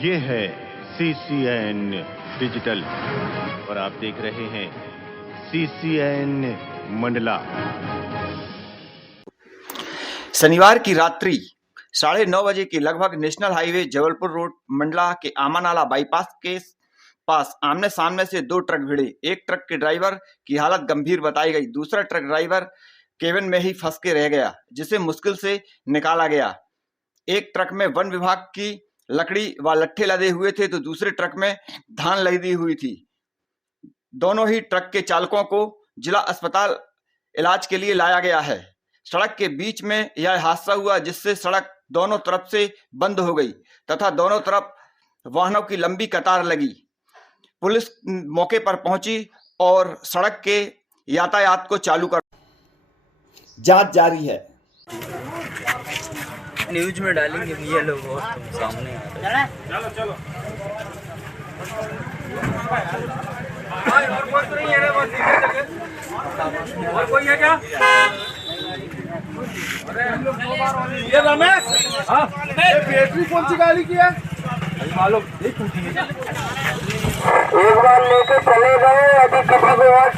ये है CCN digital और आप देख रहे हैं CCN मंडला। शनिवार की रात्रि 9:30 बजे के लगभग national highway Jabalpur road Mandla के आमानाला बाईपास के पास आमने सामने से दो ट्रक भिड़े। एक ट्रक के ड्राइवर की हालत गंभीर बताई गई। दूसरा ट्रक ड्राइवर केबिन में ही फंस के रह गया, जिसे मुश्किल से निकाला गया। एक ट्रक में वन विभाग की लकड़ी व लट्ठे लदे हुए थे तो दूसरे ट्रक में धान लदी हुई थी। दोनों ही ट्रक के चालकों को जिला अस्पताल इलाज के लिए लाया गया है। सड़क के बीच में यह हादसा हुआ, जिससे सड़क दोनों तरफ से बंद हो गई तथा दोनों तरफ वाहनों की लंबी कतार लगी। पुलिस मौके पर पहुंची और सड़क के यातायात को चालू कर जांच जारी है। न्यूज में डालेंगे ये लोग और सामने चलो चलो और कोई तो नहीं है रे, बस और कोई है क्या? ये रमेश, हाँ बैटरी कौन सी गाड़ी की है मालूम? एक बार लेके चले गए, अभी कभी को और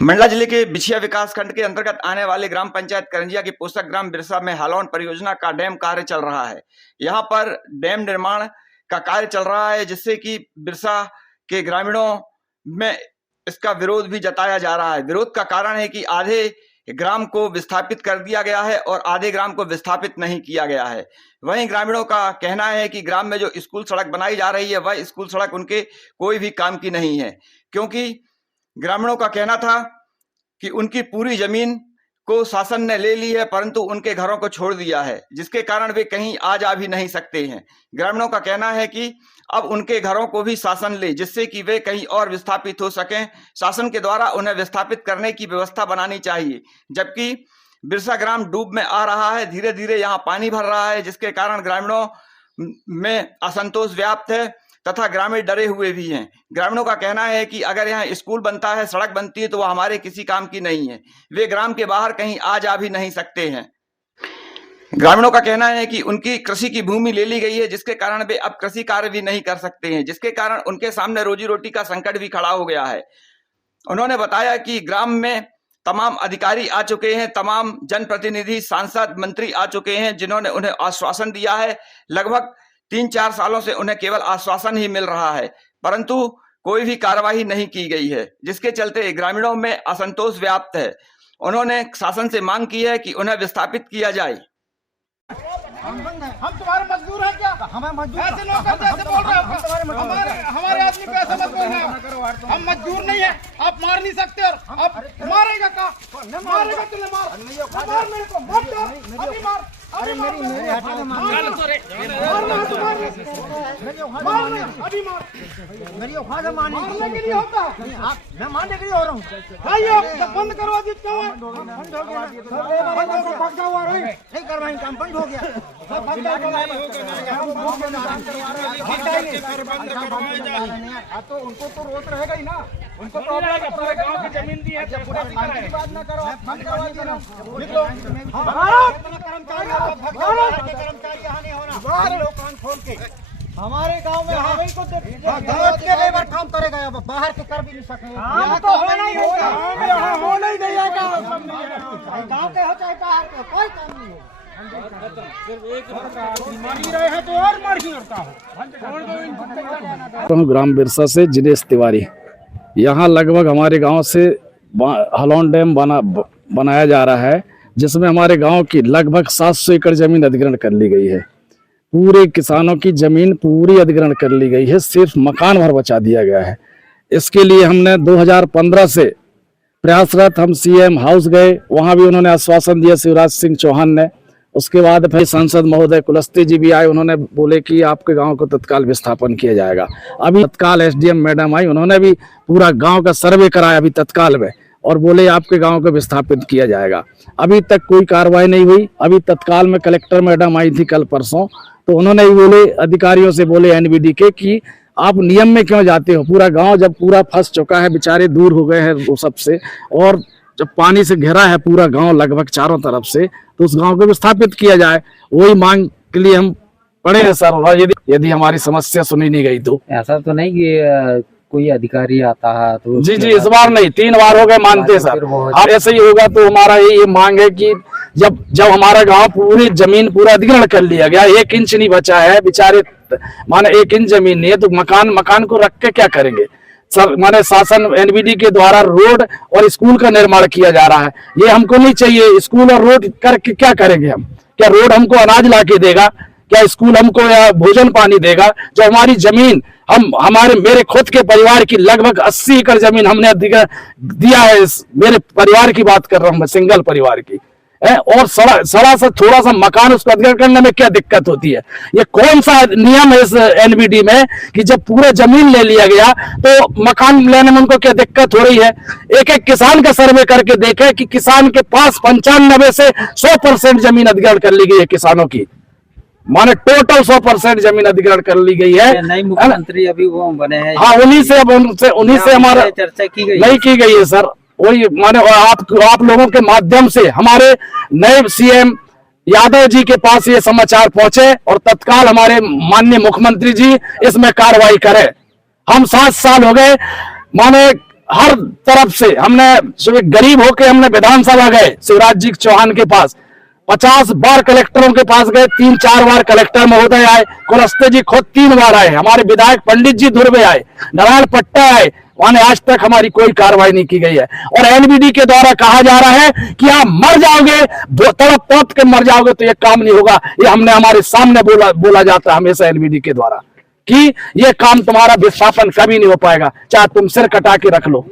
मंडला जिले के बिछिया विकास खंड के अंतर्गत आने वाले ग्राम पंचायत करंजिया के पोषक ग्राम बिरसा में हालौन परियोजना का डैम कार्य चल रहा है। यहाँ पर डैम निर्माण का कार्य चल रहा है, जिससे कि बिरसा के ग्रामीणों में इसका विरोध भी जताया जा रहा है। विरोध का कारण है कि आधे ग्राम को विस्थापित कर दिया गया है और आधे ग्राम को विस्थापित नहीं किया गया है। वहीं ग्रामीणों का कहना है कि ग्राम में जो स्कूल सड़क बनाई जा रही है वह स्कूल सड़क उनके कोई भी काम की नहीं है, क्योंकि ग्रामीणों का कहना था कि उनकी पूरी जमीन को शासन ने ले ली है, परंतु उनके घरों को छोड़ दिया है, जिसके कारण वे कहीं आ जा भी नहीं सकते हैं। ग्रामीणों का कहना है कि अब उनके घरों को भी शासन ले, जिससे कि वे कहीं और विस्थापित हो सकें। शासन के द्वारा उन्हें विस्थापित करने की व्यवस्था बनानी चाहिए। जबकि बिरसा ग्राम डूब में आ रहा है, धीरे धीरे यहाँ पानी भर रहा है, जिसके कारण ग्रामीणों में असंतोष व्याप्त है तथा ग्रामीण डरे हुए भी हैं। ग्रामीणों का कहना है कि अगर यहाँ स्कूल बनता है, सड़क बनती है, तो वह हमारे किसी काम की नहीं है। वे ग्राम के बाहर कहीं आ जा भी नहीं सकते हैं। ग्रामीणों का कहना है कि उनकी कृषि की भूमि ले ली गई है, जिसके कारण वे अब कृषि कार्य भी नहीं कर सकते हैं, जिसके कारण उनके सामने रोजी रोटी का संकट भी खड़ा हो गया है। उन्होंने बताया कि ग्राम में तमाम अधिकारी आ चुके हैं, तमाम जनप्रतिनिधि, सांसद, मंत्री आ चुके हैं, जिन्होंने उन्हें आश्वासन दिया है। लगभग 3-4 सालों से उन्हें केवल आश्वासन ही मिल रहा है, परंतु कोई भी कार्रवाई नहीं की गई है, जिसके चलते ग्रामीणों में असंतोष व्याप्त है। उन्होंने शासन से मांग की है कि उन्हें विस्थापित किया जाए। हम तुम्हारे मजदूर हैं क्या? हमें मजदूर ऐसे लोग कैसे बोल रहे हो? हमारे आदमी पे ऐसा मत बोलना। हम मजदूर नहीं है, आप मार नहीं सकते। और अब मारेगा का? मारेगा तो मार मेरे को, मत अभी मार। अरे मेरी औकात मारने के लिए होता है, मैं मारने के लिए हो रहा हूँ। बंद करवा दी, क्यों बंद हो गया? नहीं करवाएंगे, काम बंद हो गया। तो उनको तो रोक रहेगा ही ना, उनको तो पूरे गांव की जमीन दी है, बात ना करो, बंद करवा देना। निकलो, कर्मचारी यहाँ नहीं होना। लोग कान खोल के हमारे गांव में के लेबर काम करेगा, अब बाहर के कर भी नहीं सके। यहाँ तो होना ही होगा, हो नहीं देगा। गाँव के हो चाहे बाहर के, कोई काम नहीं होगा। सिर्फ एक बीमारी रहे हैं तो और मर ही होता है। ग्राम बिरसा से जिनेश तिवारी। यहाँ लगभग हमारे गांव से हालौन डैम बनाया जा रहा है, जिसमें हमारे गांव की लगभग 700 एकड़ जमीन अधिग्रहण कर ली गई है। पूरे किसानों की जमीन पूरी अधिग्रहण कर ली गई है, सिर्फ मकान भर बचा दिया गया है। इसके लिए हमने 2015 से प्रयासरत, हम सीएम हाउस गए, वहां भी उन्होंने आश्वासन दिया शिवराज सिंह चौहान ने। उसके बाद फिर सांसद महोदय कुलस्ते जी भी आए, उन्होंने बोले कि आपके गांव को तत्काल विस्थापन किया जाएगा। अभी तत्काल एसडीएम मैडम आई, उन्होंने भी पूरा गांव का सर्वे कराया अभी तत्काल में, और बोले आपके गांव को विस्थापित किया जाएगा। अभी तक कोई कार्रवाई नहीं हुई। अभी तत्काल में कलेक्टर मैडम आई थी कल परसों, तो उन्होंने भी बोले अधिकारियों से, बोले एनबीडी के, कि आप नियम में क्यों जाते हो? पूरा गांव जब पूरा फंस चुका है, बेचारे दूर हो गए हैं वो सबसे, और जब पानी से घिरा है पूरा गांव लगभग चारों तरफ से, तो उस गांव को विस्थापित किया जाए। वही मांग के लिए हम पड़े हैं सर। और यदि हमारी समस्या सुनी नहीं गई तो ऐसा तो नहीं कि कोई अधिकारी आता है तो जी इस बार नहीं, 3 बार हो गए मानते सर। अब ऐसे ही होगा तो हमारा ये मांग है कि जब हमारा गांव पूरी जमीन पूरा अधिग्रहण कर लिया गया, 1 इंच नहीं बचा है, बेचारे माने 1 इंच जमीन नहीं है, तो मकान को रख के क्या करेंगे सर? माने शासन एनबीडी के द्वारा रोड और स्कूल का निर्माण किया जा रहा है, ये हमको नहीं चाहिए। स्कूल और रोड करके क्या करेंगे हम? क्या रोड हमको अनाज ला के देगा? क्या स्कूल हमको या भोजन पानी देगा? जो हमारी जमीन मेरे खुद के परिवार की लगभग 80 एकड़ जमीन हमने दिया है, मेरे परिवार की बात कर रहा हूँ मैं, सिंगल परिवार की है, और सड़ा सा थोड़ा सा मकान उसको अधिग्रहण करने में क्या दिक्कत होती है? ये कौन सा नियम है इस एनबीडी में कि जब पूरा जमीन ले लिया गया तो मकान लेने में उनको क्या दिक्कत हो रही है? एक किसान का सर्वे करके देखे कि किसान के पास 95 से 100% जमीन अधिग्रहण कर ली गई है किसानों की, माने टोटल 100% जमीन अधिग्रहण कर ली गई है। नई मुख्यमंत्री अभी वो बने हैं, हाँ, उन्हीं से हमारा चर्चा की गई नहीं की गई है सर। वही माने आप लोगों के माध्यम से हमारे नए सीएम यादव जी के पास ये समाचार पहुंचे और तत्काल हमारे माननीय मुख्यमंत्री जी इसमें कार्रवाई करें। हम 7 साल हो गए, माने हर तरफ से हमने गरीब होके हमने विधानसभा गए शिवराज जी चौहान के पास, 50 बार कलेक्टरों के पास गए, 3-4 बार कलेक्टर महोदय आए, कुलस्ते जी खुद 3 बार आए, हमारे विधायक पंडित जी धुर्वे आए, नारायण पट्टा आए, वहां आज तक हमारी कोई कार्रवाई नहीं की गई है। और एनबीडी के द्वारा कहा जा रहा है कि आप मर जाओगे, तड़प तड़प के मर जाओगे, तो ये काम नहीं होगा। ये हमने हमारे सामने बोला जाता है हमेशा एनबीडी के द्वारा कि ये काम तुम्हारा विस्थापन कभी नहीं हो पाएगा, चाहे तुम सिर कटा के रख लो।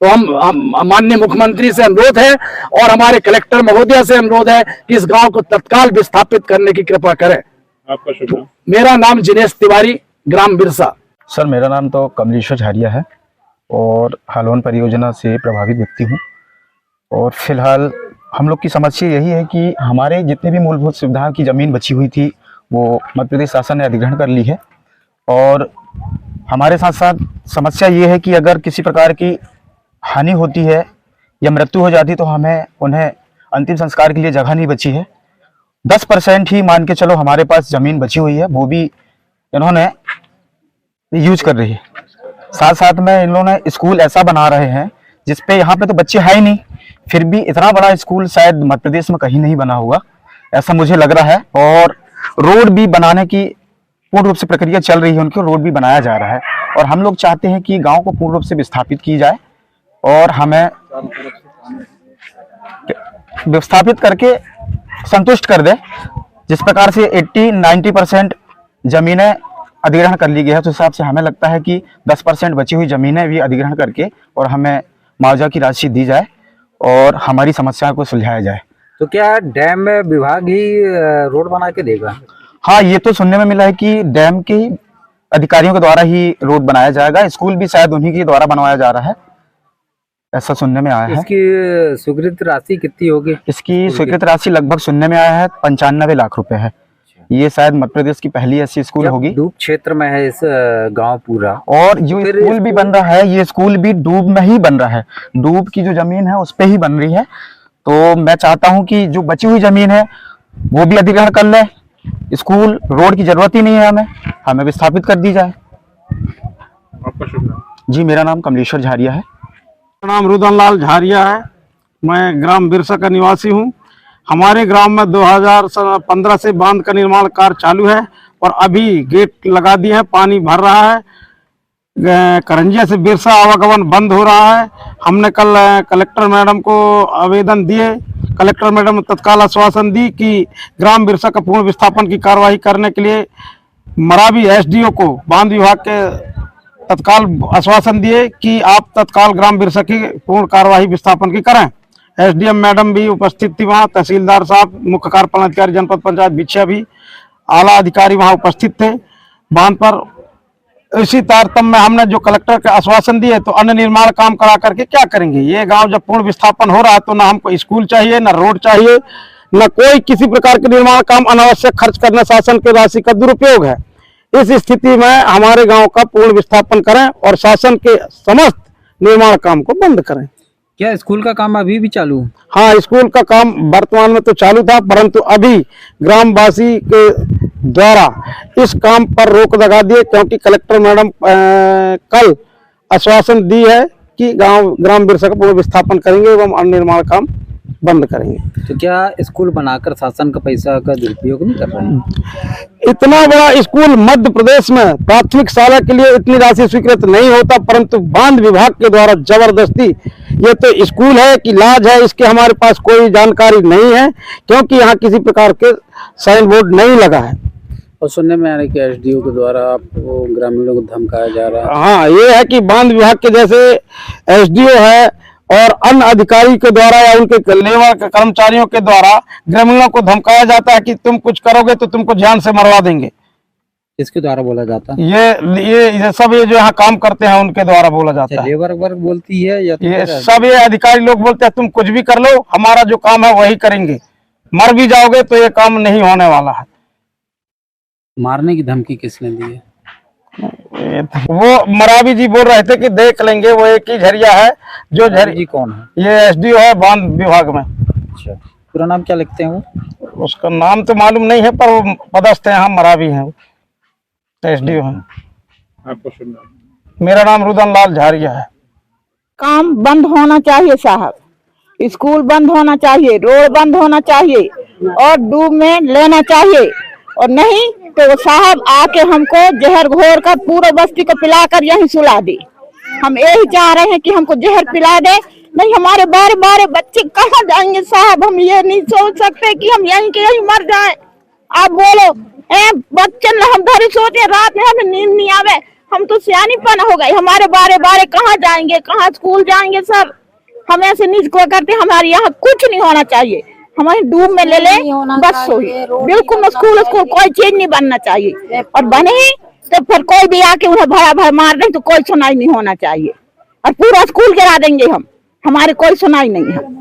तो हम माननीय मुख्यमंत्री से अनुरोध है और हमारे कलेक्टर महोदय से अनुरोध है कि इस गांव को तत्काल विस्थापित करने की कृपा करें। आपका शुभ नाम? मेरा नाम जिनेश तिवारी, ग्राम बिरसा। सर मेरा नाम तो कमलेश्वर झारिया है और हालोन परियोजना से प्रभावित व्यक्ति हूँ। और फिलहाल हम लोग की समस्या यही है कि हमारे जितने भी मूलभूत सुविधाओं की ज़मीन बची हुई थी वो मध्य प्रदेश शासन ने अधिग्रहण कर ली है। और हमारे साथ साथ समस्या ये है कि अगर किसी प्रकार की हानि होती है या मृत्यु हो जाती तो हमें उन्हें अंतिम संस्कार के लिए जगह नहीं बची है। 10% ही मान के चलो हमारे पास ज़मीन बची हुई है, वो भी इन्होंने यूज कर रही है। साथ साथ में इन लोगों ने स्कूल ऐसा बना रहे हैं जिसपे यहाँ पे तो बच्चे है ही नहीं, फिर भी इतना बड़ा स्कूल शायद मध्य प्रदेश में कहीं नहीं बना होगा, ऐसा मुझे लग रहा है। और रोड भी बनाने की पूर्ण रूप से प्रक्रिया चल रही है, उनकी रोड भी बनाया जा रहा है। और हम लोग चाहते हैं कि गाँव को पूर्ण रूप से विस्थापित की जाए और हमें विस्थापित करके संतुष्ट कर दे। जिस प्रकार से 80-90% जमीनें अधिग्रहण कर ली गई है, तो हिसाब से हमें लगता है कि 10% बची हुई जमीनें भी अधिग्रहण करके और हमें मुआवजा की राशि दी जाए और हमारी समस्या को सुलझाया जाए। तो क्या डैम में विभाग ही रोड बना के देगा? हाँ, ये तो सुनने में मिला है कि डैम के अधिकारियों के द्वारा ही रोड बनाया जाएगा, स्कूल भी शायद उन्हीं के द्वारा बनवाया जा रहा है, ऐसा सुनने में आया है। इसकी स्वीकृत राशि कितनी होगी? इसकी स्वीकृत राशि लगभग सुनने में आया है 95 लाख रुपए है। ये शायद मध्य प्रदेश की पहली ऐसी स्कूल होगी। डूब क्षेत्र में है इस गांव पूरा, और जो स्कूल भी बन रहा है, ये स्कूल भी डूब में ही बन रहा है, डूब की जो जमीन है उस पे ही बन रही है। तो मैं चाहता हूं कि जो बची हुई जमीन है वो भी अधिग्रहण कर ले, स्कूल रोड की जरूरत ही नहीं है, हमें विस्थापित कर दी जाए। आपका शुभ नाम? जी मेरा नाम कमलेश्वर झारिया है। मेरा नाम रुदनलाल झारिया है, मैं ग्राम बिरसा का निवासी हूं। हमारे ग्राम में 2015 से बांध का निर्माण कार्य चालू है और अभी गेट लगा दिए हैं, पानी भर रहा है। करंजिया से बिरसा आवागमन बंद हो रहा है। हमने कल कलेक्टर मैडम को आवेदन दिए। कलेक्टर मैडम ने तत्काल आश्वासन दी कि ग्राम बिरसा का पूर्ण विस्थापन की कार्यवाही करने के लिए मरावी एसडीओ को बांध विभाग के तत्काल आश्वासन दिए कि आप तत्काल ग्राम बिरसा की पूर्ण कार्यवाही विस्थापन की करें। एसडीएम मैडम भी उपस्थित थी वहाँ, तहसीलदार साहब, मुख्य कार्यपालन अधिकारी जनपद पंचायत बिछिया भी, आला अधिकारी वहाँ उपस्थित थे बांध पर। इसी तारतम्य में हमने जो कलेक्टर के आश्वासन दिए तो अन्य निर्माण काम करा करके क्या करेंगे। ये गांव जब पूर्ण विस्थापन हो रहा है तो ना हमको स्कूल चाहिए, ना रोड चाहिए, न कोई किसी प्रकार के निर्माण काम अनावश्यक खर्च करना शासन की राशि का दुरुपयोग है। इस स्थिति में हमारे गांव का पूर्ण विस्थापन करें और शासन के समस्त निर्माण काम को बंद करें। क्या स्कूल का काम अभी भी चालू है? हाँ, स्कूल का काम वर्तमान में तो चालू था, परंतु अभी ग्रामवासी के द्वारा इस काम पर रोक लगा दिए क्योंकि कलेक्टर मैडम कल आश्वासन दी है कि ग्राम बिरसा का पूर्ण विस्थापन करेंगे एवं अन्य निर्माण काम बंद करेंगे। तो क्या स्कूल बनाकर शासन का पैसा का दुरुपयोग नहीं कर रहे हैं? इतना बड़ा स्कूल मध्य प्रदेश में प्राथमिक शाला के लिए इतनी राशि स्वीकृत नहीं होता, परंतु बांध विभाग के द्वारा जबरदस्ती, ये तो स्कूल है कि लाज है, इसके हमारे पास कोई जानकारी नहीं है क्योंकि यहाँ किसी प्रकार के साइन बोर्ड नहीं लगा है। और सुनने में आ रहा है कि एसडीओ के द्वारा आपको ग्रामीणों को धमकाया जा रहा है। हाँ, ये है कि बांध विभाग के जैसे एसडीओ है और अन्य अधिकारी के द्वारा या उनके लेबर के कर्मचारियों के द्वारा ग्रामीणों को धमकाया जाता है कि तुम कुछ करोगे तो तुमको जान से मरवा देंगे। इसके द्वारा बोला जाता है? ये सब ये जो यहाँ काम करते हैं उनके द्वारा बोला जाता है। लेबर वर्ग बोलती है या ये सब ये अधिकारी लोग बोलते हैं तुम कुछ भी कर लो, हमारा जो काम है वही करेंगे, मर भी जाओगे तो ये काम नहीं होने वाला है। मारने की धमकी किसने दी है? वो मरावी जी बोल रहे थे कि देख लेंगे, वो एक ही झरिया है जो जी कौन है? ये एसडीओ है बांध विभाग में। अच्छा, पूरा नाम क्या लिखते हैं वो? उसका नाम तो मालूम नहीं है पर वो पदस्थ है, यहाँ मरावी है, एसडीओ है। आपका शुभ नाम? मेरा नाम रुदन लाल झारिया है। काम बंद होना चाहिए साहब, स्कूल बंद होना चाहिए, रोड बंद होना चाहिए और डूब में लेना चाहिए, और नहीं तो साहब आके हमको जहर घोर कर पूरे बस्ती को पिलाकर यहीं सुला दे। हम यही चाह रहे हैं कि हमको जहर पिला दे, नहीं हमारे बारे बारे बच्चे कहाँ जाएंगे साहब। हम ये नहीं सोच सकते कि हम यहीं के यहीं मर जाएं। आप बोलो बच्चे हम धरी सोते रात में हमें नींद नहीं आवे, हम तो सियानीपन हो गए, हमारे बारे बारे कहाँ जाएंगे, कहाँ स्कूल जाएंगे सर। हम ऐसे नहीं करते, हमारे यहाँ कुछ नहीं होना चाहिए, हमारे डूब में ले बस सोई, बिल्कुल स्कूल कोई चीज नहीं बनना चाहिए, और बने तो फिर कोई भी आके उन्हें भरा भर मार दे तो कोई सुनाई नहीं होना चाहिए, और पूरा स्कूल गिरा देंगे हम, हमारी कोई सुनाई नहीं है।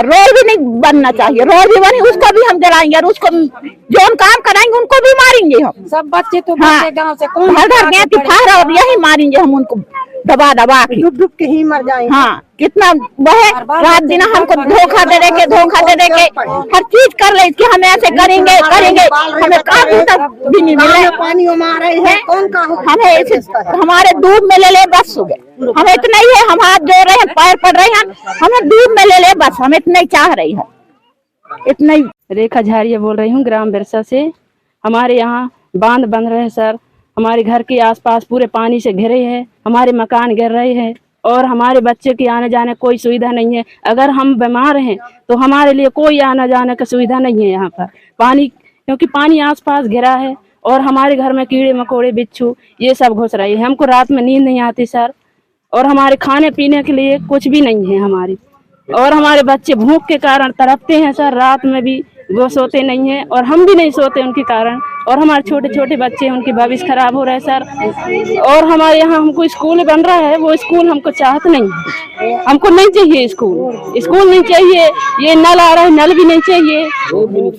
रोड भी नहीं बनना चाहिए, रोड भी बनी उसको भी हम गिराएंगे, और उसको जो हम काम कराएंगे उनको भी मारेंगे हम। सब बच्चे तो गाँव से कौन घर गए और यही मारेंगे हम उनको, दबा दबा के डूब डूब के ही मर जाएंगे। हाँ, कितना वह रात दिन हमको धोखा दे दे के हर चीज कर ले कि हम ऐसे करेंगे, हमें काफी तक भी नहीं मिले, पानी मारे हैं हमें ऐसे, हमारे डूब में ले बस हो गए। हम इतना ही है, हम हाथ जोड़ रहे हैं, पैर पड़ रहे हैं, हमें डूब में ले बस, हम इतना ही चाह रही है, इतना ही। रेखा झारिया बोल रही हूँ ग्राम बिरसा से। हमारे यहाँ बांध बन रहे हैं सर, हमारे घर के आसपास पूरे पानी से घिरे हैं, हमारे मकान गिर रहे हैं और हमारे बच्चे के आने जाने कोई सुविधा नहीं है। अगर हम बीमार हैं तो हमारे लिए कोई आने जाने की सुविधा नहीं है यहाँ पर पानी, क्योंकि पानी आसपास घिरा है और हमारे घर में कीड़े मकोड़े बिच्छू ये सब घुस रहे हैं। हमको रात में नींद नहीं आती सर, और हमारे खाने पीने के लिए कुछ भी नहीं है हमारी, और हमारे बच्चे भूख के कारण तड़पते हैं सर, रात में भी वो सोते नहीं हैं और हम भी नहीं सोते उनके कारण, और हमारे छोटे छोटे बच्चे उनके भविष्य खराब हो रहे हैं सर। और हमारे यहाँ हमको स्कूल बन रहा है, वो स्कूल हमको चाहत नहीं है, हमको नहीं चाहिए स्कूल नहीं चाहिए, ये नल आ रहा है नल भी नहीं चाहिए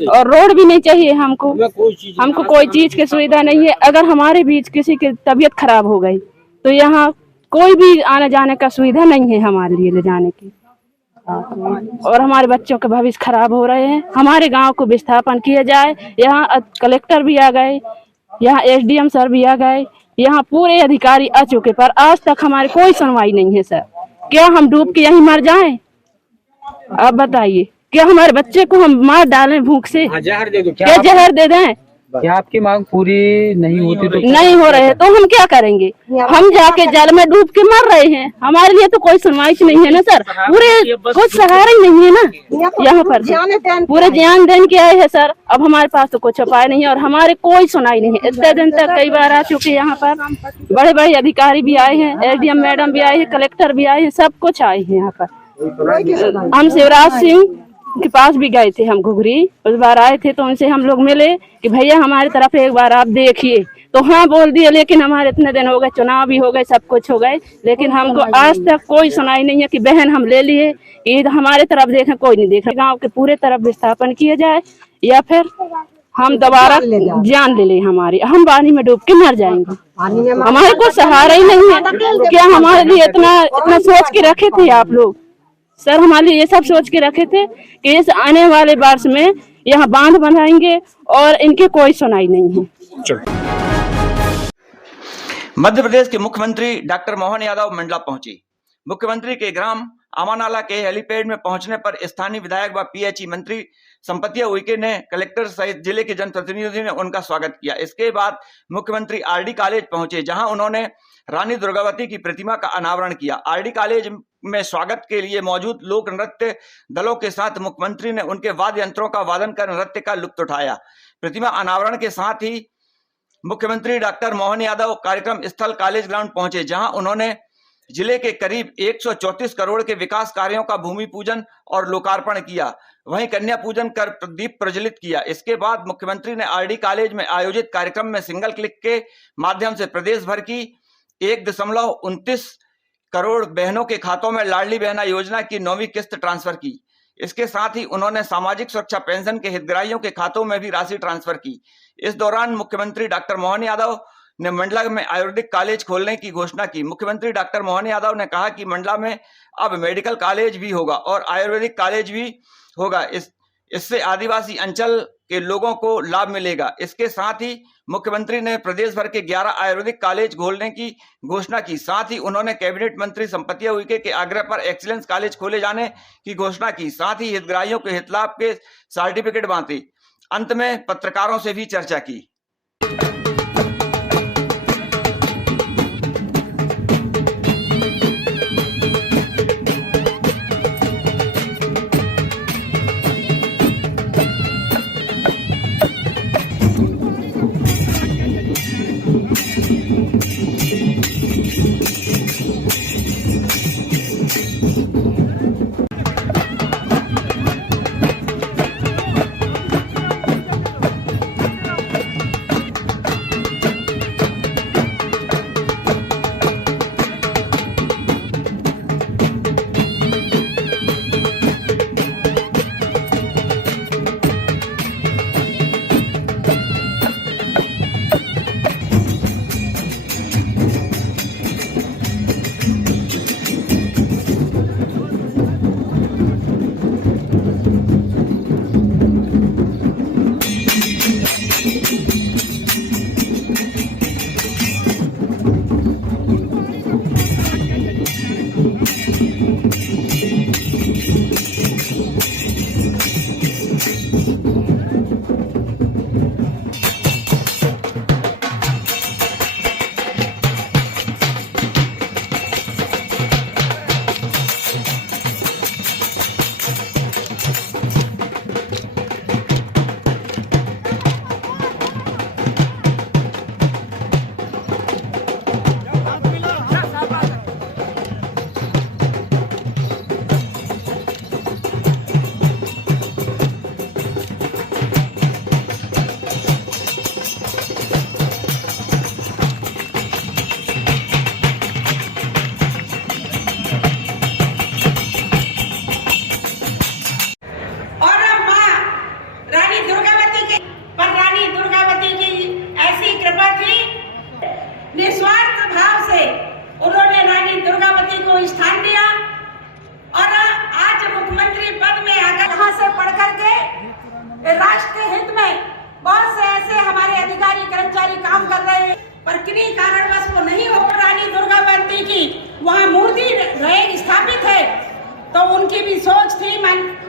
और रोड भी नहीं चाहिए हमको कोई चीज की सुविधा नहीं है। अगर हमारे बीच किसी की तबीयत खराब हो गई तो यहाँ कोई भी आने जाने का सुविधा नहीं है हमारे लिए ले जाने की, और हमारे बच्चों के भविष्य खराब हो रहे हैं। हमारे गांव को विस्थापन किया जाए। यहाँ कलेक्टर भी आ गए, यहाँ एसडीएम सर भी आ गए, यहाँ पूरे अधिकारी आ चुके, पर आज तक हमारी कोई सुनवाई नहीं है सर। क्या हम डूब के यहीं मर जाएं? आप बताइए, क्या हमारे बच्चे को हम मार डालें भूख से? क्या जहर दे दें? क्या आपकी मांग पूरी नहीं होती तो नहीं हो रहे तो हम क्या करेंगे? हम जाके जल में डूब के मर रहे हैं। हमारे लिए तो कोई सुनवाई नहीं है ना सर, पूरे कुछ सहारा ही नहीं है ना यहाँ पर। पूरे जान देन के आए हैं सर, अब हमारे पास तो कुछ उपाय नहीं है और हमारे कोई सुनाई नहीं है। इतने दिन तक कई बार आ चुके, यहाँ पर बड़े बड़े अधिकारी भी आए हैं, एसडीएम मैडम भी आए हैं, कलेक्टर भी आए हैं, सब कुछ आए हैं यहाँ पर। हम शिवराज सिंह के पास भी गए थे, हम घुघरी उस बार आए थे तो उनसे हम लोग मिले कि भैया हमारी तरफ एक बार आप देखिए, तो हाँ बोल दिए। लेकिन हमारे इतने दिन हो गए, चुनाव भी हो गए, सब कुछ हो गए, लेकिन हमको आज तक कोई सुनाई नहीं है कि बहन हम ले लिए, ईद हमारे तरफ देखें, कोई नहीं देख रहा। गाँव के पूरे तरफ विस्थापन किया जाए या फिर हम दोबारा जान ले ले हमारी, हम पानी में डूब के मर जाएंगे। हमारे को सहारा ही नहीं है। क्या हमारे लिए इतना सोच के रखे थे आप लोग सर? हमारे लिए ये सब सोच के रखे थे कि इस आने वाले वर्ष में यहाँ बांध बनाएंगे और इनके कोई सुनाई नहीं है। मध्य प्रदेश के मुख्यमंत्री डॉक्टर मोहन यादव मंडला पहुंचे। मुख्यमंत्री के ग्राम आमानाला के हेलीपैड में पहुंचने पर स्थानीय विधायक व पीएचई मंत्री संपतिया उइके ने कलेक्टर सहित जिले के जनप्रतिनिधियों ने उनका स्वागत किया। इसके बाद मुख्यमंत्री आरडी कॉलेज पहुंचे, जहां उन्होंने रानी दुर्गावती की प्रतिमा का अनावरण किया। आरडी कॉलेज में स्वागत के लिए मौजूद लोक नृत्य दलों के साथ मुख्यमंत्री ने उनके वाद्य यंत्रों का वादन कर नृत्य का लुत्फ उठाया। प्रतिमा अनावरण के साथ ही मुख्यमंत्री डॉक्टर मोहन यादव कार्यक्रम स्थल कॉलेज ग्राउंड पहुंचे, जहां उन्होंने जिले के करीब 134 करोड़ के विकास कार्यों का भूमि पूजन और लोकार्पण किया। वहीं कन्या पूजन कर दीप प्रज्वलित किया। इसके बाद मुख्यमंत्री ने आरडी कॉलेज में आयोजित कार्यक्रम में सिंगल क्लिक के माध्यम से प्रदेश भर की 1.29 करोड़ बहनों के खातों में लाडली बहना योजना की 9वीं किस्त ट्रांसफर की। इसके साथ ही उन्होंने सामाजिक सुरक्षा पेंशन के हितग्राहियों के खातों में भी राशि ट्रांसफर की। इस दौरान मुख्यमंत्री डॉक्टर मोहन यादव ने मंडला में आयुर्वेदिक कॉलेज खोलने की घोषणा की। मुख्यमंत्री डॉक्टर मोहन यादव ने कहा कि मंडला में अब मेडिकल कॉलेज भी होगा और आयुर्वेदिक कॉलेज भी होगा। इससे आदिवासी अंचल के लोगों को लाभ मिलेगा। इसके साथ ही मुख्यमंत्री ने प्रदेश भर के 11 आयुर्वेदिक कॉलेज खोलने की घोषणा की। साथ ही उन्होंने कैबिनेट मंत्री संपतिया उइके के आग्रह पर एक्सीलेंस कॉलेज खोले जाने की घोषणा की। साथ ही हितग्राहियों के हित लाभ के सर्टिफिकेट बांटे। अंत में पत्रकारों से भी चर्चा की।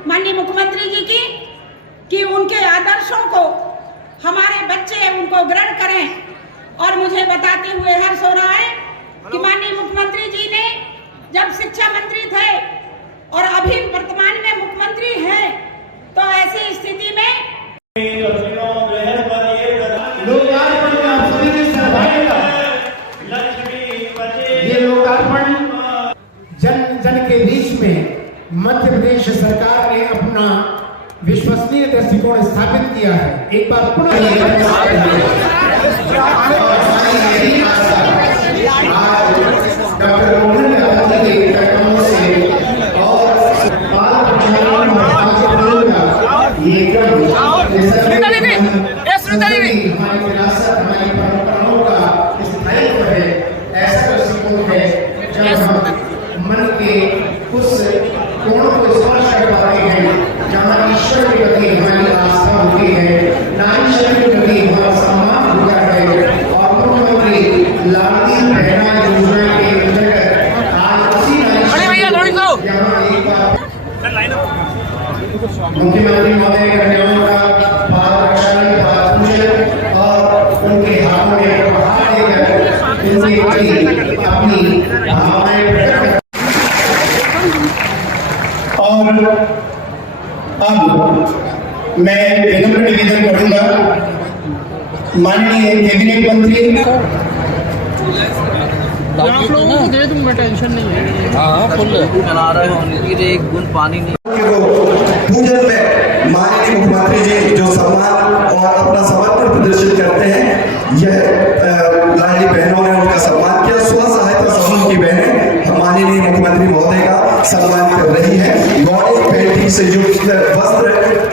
माननीय मुख्यमंत्री जी की कि उनके आदर्शों को हमारे बच्चे उनको ग्रहण करें। और मुझे बताते हुए हर्ष हो रहा है कि माननीय मुख्यमंत्री जी ने जब शिक्षा मंत्री थे और अभी वर्तमान में मुख्यमंत्री हैं, तो ऐसी स्थिति में ये लोकार्पण जन जन के बीच में मध्य प्रदेश सरकार ने अपना विश्वसनीय दृष्टिकोण स्थापित किया है। एक बार पुनः डॉक्टर मोहन यादव जी के कार्यक्रमों से और ये क्रम हमारी विरासत, हमारी परंपराओं का स्थायित्व है। ऐसा दृष्टिकोण है जब हम मन के उस कोण को स्पर्श कर पाते हैं जहाँ ईश्वर के प्रति हमारी आस्था होती है, नारी शक्ति के प्रति हमारा सम्मान होता है। और मुख्यमंत्री लाडली बहना योजना के अंतर्गत आज उसी नारी यहाँ एक बार मुख्यमंत्री महोदय कन्याओं का पाद रक्षण, पाद पूजन और उनके हाथों में उपहार देकर उनके प्रति अपनी भावनाएं प्रकट। और अब मैं विनम्र निवेदन करूंगा माननीय कैबिनेट मंत्री, आप लोगों को दे दूंगा, टेंशन नहीं है। हाँ फुल बना रहे हो, एक बूंद पानी नहीं। पूजन में माननीय मुख्यमंत्री जी जो सम्मान और अपना समर्पण प्रदर्शित करते हैं, यह लाडली बहनों ने उनका सम्मान किया। स्व सहायता समूह की बहनें माननीय मुख्यमंत्री महोदय का सम्मान कर रही है। गौड़ी पेंटिंग से युक्त वस्त्र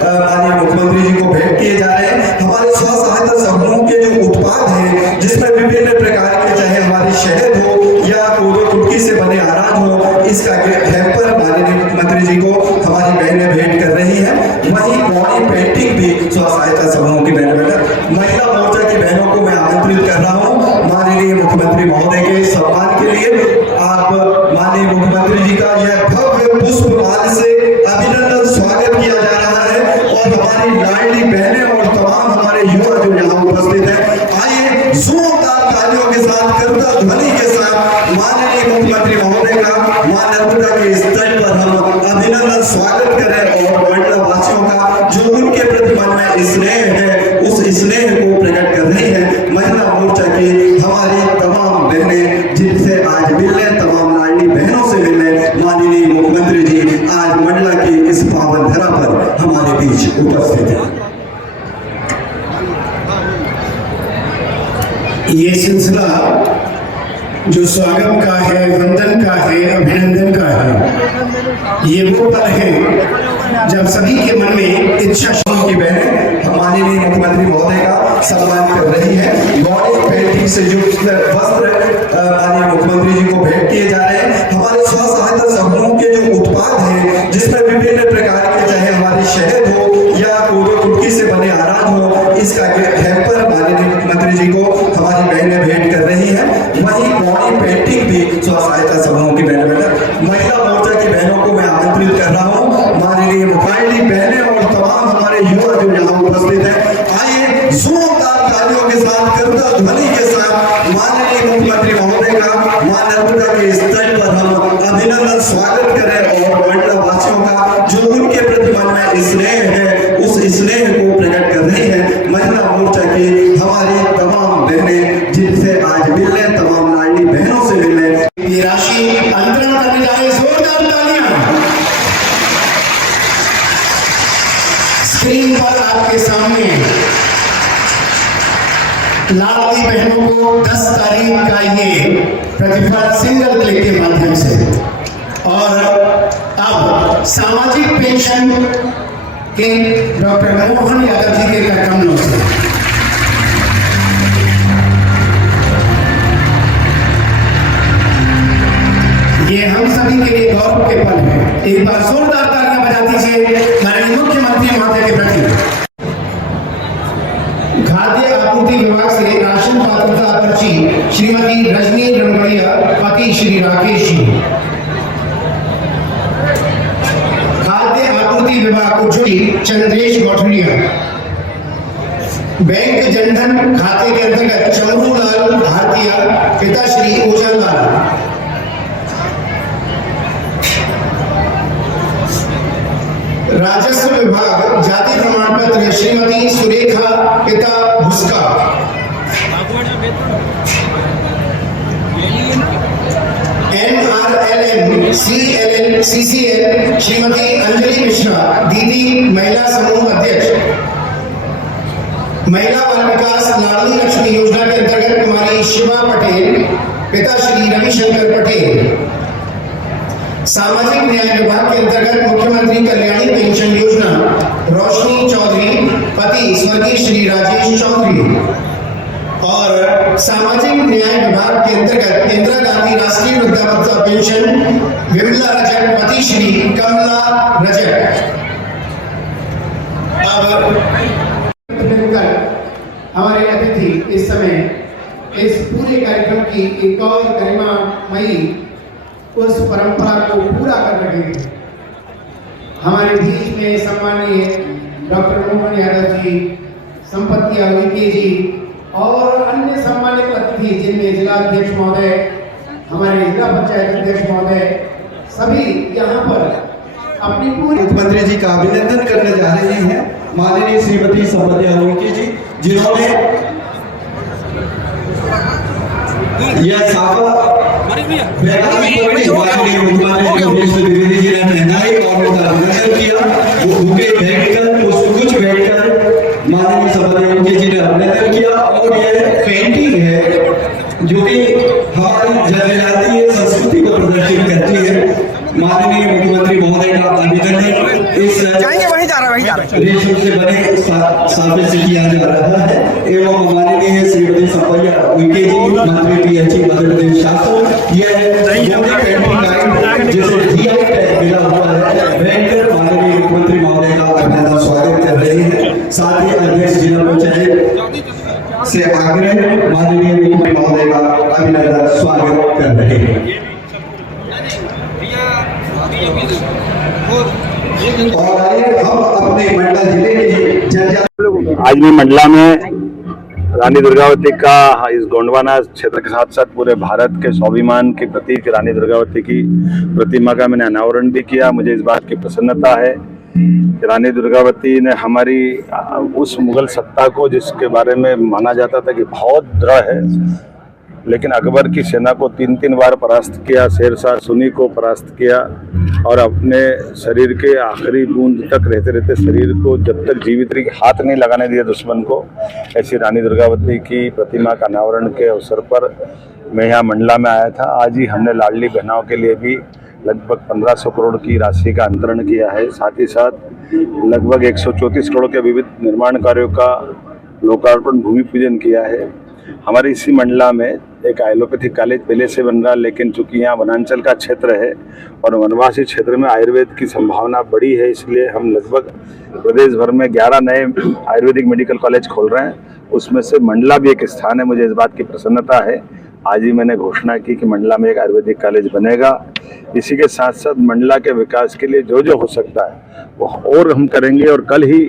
माननीय मुख्यमंत्री जी को भेंट किए जा रहे हैं। हमारे स्व सहायता समूह के जो उत्पाद हैं, जिसमें विभिन्न प्रकार के, चाहे हमारे शहद हो या कोदो कुटकी से बने अनाज हो, इसका हैम्पर माननीय मुख्यमंत्री जी को हमारी बहनें भेंट कर रही हैं। वहीं गौड़ी पेंटिंग भी स्व सहायता समूह की बहनें। महिला मोर्चा की बहनों को मैं आमंत्रित कर रहा हूँ माननीय मुख्यमंत्री महोदय के सम्मान के लिए। आप माननीय मुख्यमंत्री जी का यह भव्य पुष्पमाल से अभिनंदन स्वागत किया जा रहा है। और हमारी लाडली बहनें और तमाम हमारे युवा जो यहाँ उपस्थित हैं, आइए जोरदार तालियों के साथ, करताल ध्वनि के साथ माननीय मुख्यमंत्री महोदय का मां नर्मदा के इस तट पर हम अभिनंदन स्वागत करें। और मंडला वासियों का जो उनके प्रति मन में स्नेह है, उस स्नेह को प्रकट कर रही है महिला मोर्चा की हमारी तमाम बहनें, जिनसे आज मिलने, तमाम लाडली बहनों से मिलने माननीय मुख्यमंत्री जी आज मंडला की इस पावन धरा पर हमारे बीच उपस्थित है। ये सिलसिला जो स्वागत का है, वंदन का है, अभिनंदन का है, ये वो पल है जब सभी के मन में इच्छा की बहनें माननीय मुख्यमंत्री महोदय का सम्मान कर रही है। गौड़ी पेंटिंग से युक्त वस्त्र माननीय मुख्यमंत्री जी को भेंट किए जा रहे हैं। हमारे स्व सहायता समूह के जो उत्पाद हैं, जिसमें विभिन्न प्रकार के, चाहे हमारे शहद हो या कोदो कुटकी से बने अनाज हो, इसका हैम्पर माननीय मुख्यमंत्री जी को हमारी बहनें भेंट कर रही हैं। वहीं गौड़ी पेंटिंग भी स्व सहायता समूह की बहनें। महिला मोर्चा की बहनों को मैं आमंत्रित कर रहा हूँ माननीय मुख्यमंत्री बहनें और तमाम हमारे युवा जो यहाँ उपस्थित हैं, आइए जोरदार तालियों के साथ, करताल ध्वनि के साथ माननीय मुख्यमंत्री महोदय का मां नर्मदा के इस तट पर हम अभिनंदन स्वागत करें। और मंडला वासियों का जो उनके प्रति मन में स्नेह है, उस स्नेह को प्रकट कर रही है महिला मोर्चा की हमारी तमाम बहनें, जिनसे आज मिलने, तमाम लाडली बहनों से मिलने। ये राशि अंतरण करने जा रहे, जोरदार तालियां। स्क्रीन पर आपके सामने लाडली बहनों को 10 तारीख का ये प्रतिफल सिंगल क्लिक के माध्यम से। और अब सामाजिक पेंशन के डॉक्टर मोहन यादव जी के कार्यक्रमों से ये हम सभी के लिए गौरव के पल है। एक बार जोरदार तालियां बजा दीजिए माननीय मुख्यमंत्री महोदय के प्रति। खाद्य आपूर्ति विभाग से राशन पात्रता पर्ची श्रीमती रजनी रंगड़िया, पति श्री राकेश जी। खाद्य आपूर्ति विभाग उज्जवली चंद्रेश गौठलिया। बैंक जनधन खाते के अंतर्गत चमरूलाल भारतीय, पिता श्री ओजन लाल। राजस्व विभाग जाति प्रमाण पत्र श्रीमती सुरेखा, पिता भुस्का। NRLM CLL CCL Shrimati Anjali Mishra, दीदी, महिला समूह अध्यक्ष। महिला बाल विकास लाडली लक्ष्मी योजना के अंतर्गत कुमारी शिवा पटेल, पिता श्री रविशंकर पटेल। सामाजिक न्याय विभाग के अंतर्गत मुख्यमंत्री कल्याणी पेंशन योजना रोशनी चौधरी, पति स्वर्गीय श्री राजेश चौधरी। और सामाजिक न्याय विभाग के अंतर्गत इंदिरा गांधी राष्ट्रीय वृद्धावस्था पेंशन विमला रजक, पति श्री कमला रजक। हमारे अतिथि इस समय इस पूरे कार्यक्रम की एक और गरिमामयी उस परंपरा को पूरा कर रहे हैं। हमारे बीच में सम्माननीय डॉक्टर मोहन यादव जी, संपत्ति उइके जी और अन्य सम्मानित अतिथि जिनमें जिला अध्यक्ष महोदय, हमारे जिला पंचायत अध्यक्ष महोदय, सभी यहाँ पर अपनी पूरी मुख्यमंत्री जी का अभिनंदन करने जा रहे हैं। माननीय श्रीमती संपत्ति उइके जी, जिन्होंने यह साफा महंगाई और अभिनंदन किया। वो भूखे बैठकर कुछ बैठकर माननीय संपत्ति जी ने अभिनंदन किया। और यह पेंटिंग है जो कि हमारी जनजातीय संस्कृति को प्रदर्शित करती है। माननीय मुख्यमंत्री महोदय का अभिनंदन इस रेशम से बने साफे से किया जा रहा है। एवं माननीय श्रीमती संपत्ति उइके जी, मंत्री PHE मध्य प्रदेश शासन, यह पेंटिंग जिसे GI टैग मिला हुआ है, बैंकर माननीय मुख्यमंत्री महोदय का अभिनंदन स्वागत कर रहे हैं। साथ ही अध्यक्ष जिला पंचायत से आग्रह माननीय मुख्यमंत्री महोदय का अभिनंदन स्वागत कर रहे हैं। और आइए हम अपने मंडला जिले के आज मैं मंडला में रानी दुर्गावती का इस गोंडवाना क्षेत्र के साथ साथ पूरे भारत के स्वाभिमान के प्रतीक रानी दुर्गावती की प्रतिमा का मैंने अनावरण भी किया। मुझे इस बात की प्रसन्नता है कि रानी दुर्गावती ने हमारी उस मुगल सत्ता को, जिसके बारे में माना जाता था कि बहुत दृढ़ है, लेकिन अकबर की सेना को 3 बार परास्त किया, शेरशाह सूरी को परास्त किया और अपने शरीर के आखिरी बूंद तक रहते रहते शरीर को जब तक जीवित रही हाथ नहीं लगाने दिया दुश्मन को। ऐसी रानी दुर्गावती की प्रतिमा का अनावरण के अवसर पर मैं यहाँ मंडला में आया था। आज ही हमने लाडली बहनों के लिए भी लगभग 1500 करोड़ की राशि का अंतरण किया है। साथ ही साथ लगभग 134 करोड़ के विविध निर्माण कार्यों का लोकार्पण, भूमि पूजन किया है। हमारे इसी मंडला में एक एलोपैथिक कॉलेज पहले से बन रहा, लेकिन चूंकि यहाँ वनांचल का क्षेत्र है और वनवासी क्षेत्र में आयुर्वेद की संभावना बड़ी है, इसलिए हम लगभग प्रदेश भर में 11 नए आयुर्वेदिक मेडिकल कॉलेज खोल रहे हैं। उसमें से मंडला भी एक स्थान है। मुझे इस बात की प्रसन्नता है, आज ही मैंने घोषणा की कि मंडला में एक आयुर्वेदिक कॉलेज बनेगा। इसी के साथ साथ मंडला के विकास के लिए जो जो हो सकता है वो और हम करेंगे। और कल ही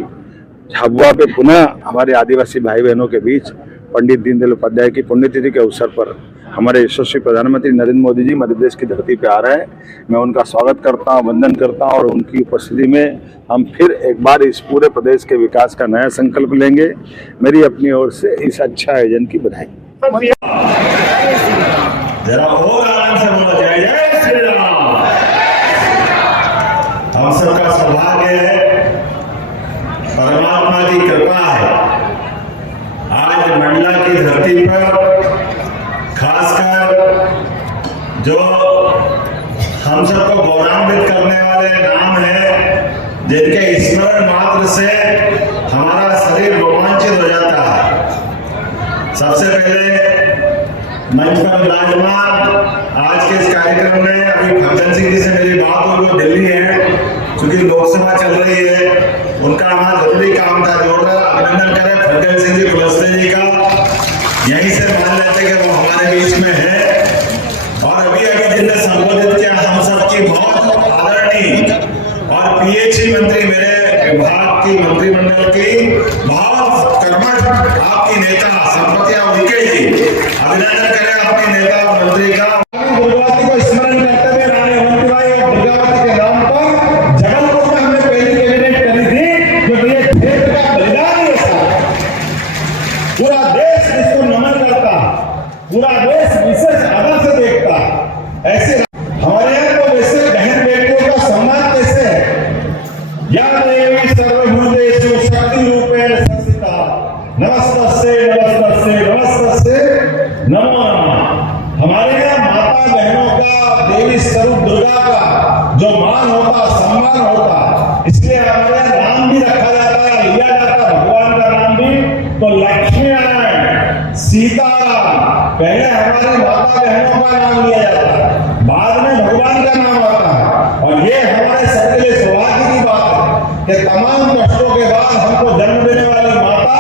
झाबुआ पे पुनः हमारे आदिवासी भाई बहनों के बीच पंडित दीनदयाल उपाध्याय की पुण्यतिथि के अवसर पर हमारे यशस्वी प्रधानमंत्री नरेंद्र मोदी जी मध्य प्रदेश की धरती पे आ रहे हैं। मैं उनका स्वागत करता हूं, वंदन करता हूं और उनकी उपस्थिति में हम फिर एक बार इस पूरे प्रदेश के विकास का नया संकल्प लेंगे। मेरी अपनी ओर से इस अच्छा आयोजन की बधाई। जरा और आनंद से बोला जाए, जय श्री राम। हम सबका सौभाग्य है, परमात्मा की कृपा है, आज मंडला की धरती पर खासकर जो हम सबको गौरवान्वित करने वाले नाम हैं, जिनके स्मरण मात्र से हमारा शरीर रोमांचित हो जाता है। सबसे पहले मंच पर विराजमान आज के इस कार्यक्रम में अभी फग्गन सिंह जी से मेरी बात हुई, वो दिल्ली है, क्योंकि लोकसभा चल रही है, उनका हमारा जरूरी काम था। जोरदार अभिनंदन करें फग्गन सिंह जी कुलस्ते जी का। यहीं से मान लेते कि वो हमारे बीच में है। और अभी जिनने संबोधित किया हम सबकी बहुत आदरणीय और PHE मंत्री मेरे विभाग आपकी मंत्रिमंडल की बहुत कर्मठ आपकी नेता संपत्तियां उनके ही अभिनंदन करें अपने नेता और मंत्री का। दुर्गावती को स्मरण करते हुए रानी अवंतीबाई और दुर्गावती के नाम पर जबलपुर में हमने पहली कैबिनेट करी थी, जो ये क्षेत्र का बलिदान है साहब। पूरा देश इसको नमन करता, पूरा देश विशेष आदर से देखता। ऐसे हमारे यहाँ तो वैसे बहन बेटियों का सम्मान कैसे है। या देवी सर्वभूतेषु शक्ति रूपेण संस्थिता नमस्तस्यै नमस्तस्यै नमस्तस्यै नमो नमः। हमारे यहाँ माता बहनों का देवी स्वरूप दुर्गा का जो मान होता, सम्मान होता, इसलिए हमारे यहाँ नाम भी रखा जाता है, लिया जाता है भगवान का नाम भी। तो लक्ष्मी नारायण, सीताराम, पहले हमारी माता बहनों का नाम लिया जाता है, बाद में भगवान का नाम आता है। और ये हमारे सबके लिए सौभाग्य की बात है कि तमाम कष्टों के बाद हमको जन्म देने वाली माता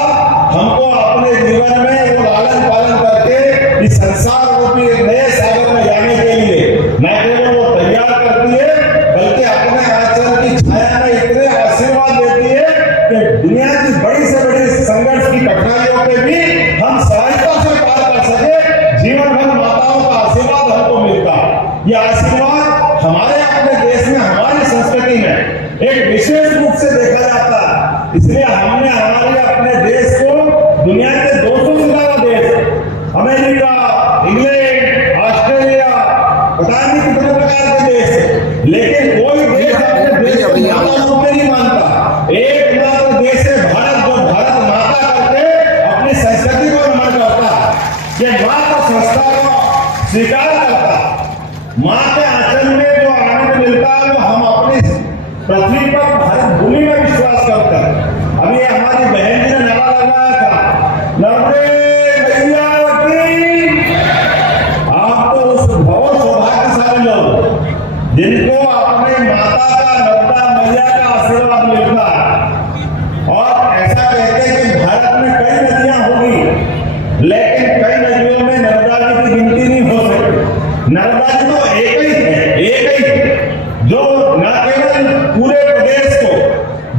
हमको अपने जीवन में वो लालन पालन करके इस संसार रूपी नए सागर में जाने के लिए न केवल वो तैयार करती है, बल्कि अपने आचरण की छाया में इतने आशीर्वाद देती है कि दुनिया की बड़ी से बड़ी संघर्ष की कठिनाइयों पे भी हम सहायता से पार कर सके। जीवन भर माताओं का आशीर्वाद हमको मिलता। ये आशीर्वाद हमारे अपने देश में, हमारी संस्कृति में एक विशेष रूप से देखा जाता है। इसलिए हमने हमारे अपने देश को दुनिया के 200 से ज्यादा देश, अमेरिका, इंग्लैंड, ऑस्ट्रेलिया, पता नहीं कितने प्रकार के देश है, लेकिन कोई देश अपने देश को माता रूप में नहीं मानता। एकमात्र देश है भारत, जो भारत माता करके अपनी संस्कृति को नमन करता है। ये माँ का संस्कार को स्वीकार करता है। माँ के आंचल में जो आनंद मिलता है वो हम अपनी पृथ्वी पर भारत भूमि में विश्वास करते हैं। अभी हमारी बहन जी ने नारा लगाया था, नर्मदे मैया की। आप तो उस बहुत सौभाग्यशाली लोग जिनको अपने माता का, नर्मदा मैया का आशीर्वाद मिलता है। और ऐसा कहते हैं कि भारत में कई नदियां होंगी, लेकिन कई नदियों में नर्मदा जी की गिनती नहीं हो सकती। नर्मदा जी तो एक ही है, एक ही, जो न केवल पूरे प्रदेश को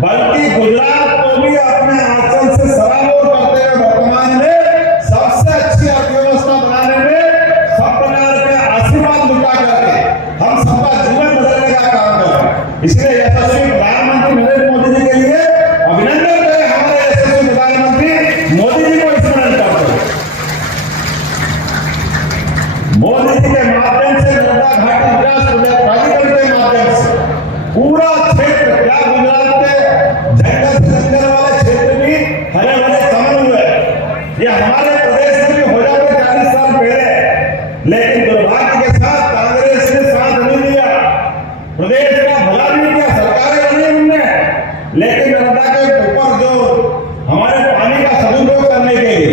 बल्कि गुजरात को भी अपने आंचल से सराबोर करते हुए वर्तमान में सबसे अच्छी अर्थव्यवस्था बनाने में सब प्रकार के आशीर्वाद लुटा करके हम सबका जीवन बदलने का काम कर रहे हैं। इसलिए यशस्वी प्रधानमंत्री नरेंद्र मोदी जी के लिए अभिनंदन करें। हमारे यशस्वी प्रधानमंत्री मोदी जी को स्मरण करते हैं। मोदी जी के माध्यम से नर्मदा घाटी विकास प्रोजेक्ट प्राधिकरण के माध्यम से पूरा क्षेत्र, क्या गुजरात के जंगल से जंगल वाले क्षेत्र भी हरे भरे समन हुए। ये हमारे प्रदेश में भी हो जाते 40 साल पहले, लेकिन दुर्भाग्य के साथ कांग्रेस ने साथ नहीं दिया। प्रदेश का भला नहीं किया, सरकारें बनी उनने, लेकिन नर्मदा के ऊपर जो हमारे पानी का सदुपयोग करने के लिए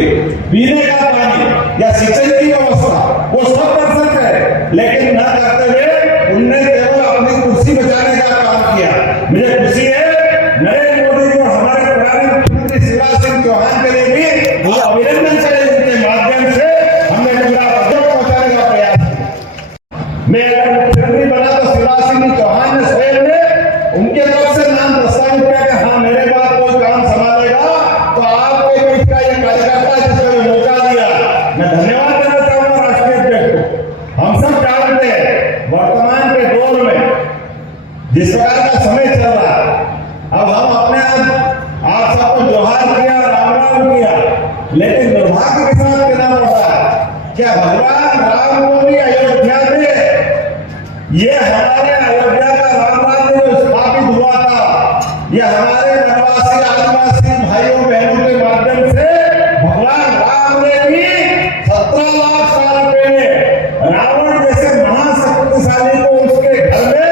पीने का पानी या सिंचाई की व्यवस्था वो 100% है, लेकिन न करते हुए उनने केवल अपनी कुर्सी बचाने का काम किया। मुझे खुशी है नरेंद्र मोदी जी और हमारे पुराने मुख्यमंत्री शिवराज सिंह चौहान के लिए भी वो अभिनंदन करें, जिनके माध्यम से हमने पूरा पदक पहुंचाने का प्रयास किया। मैं अगर मुख्यमंत्री बना तो शिवराज सिंह चौहान ने स्वयं में उनके तरफ से नाम प्रस्तावित किया कि हाँ मेरे बाद कोई काम संभालेगा तो आपको इसका ये कार्यकर्ता जिसको मौका दिया, मैं धन्यवाद देना चाहूंगा राष्ट्रीय अध्यक्ष को। हम सब जानते हैं वर्तमान के दौर में जिस प्रकार का समय चल रहा है, अब हम अपने आप सबको जोहार किया, राम राम किया, लेकिन दुर्भाग्य के साथ कहना पड़ता है क्या भगवान राम को भी अयोध्या में, ये हमारे अयोध्या का राम राज्य जो स्थापित हुआ था, ये हमारे वनवासी आदिवासी भाइयों बहनों के माध्यम से भगवान राम ने भी 17 लाख साल पहले रावण जैसे महाशक्तिशाली को उसके घर में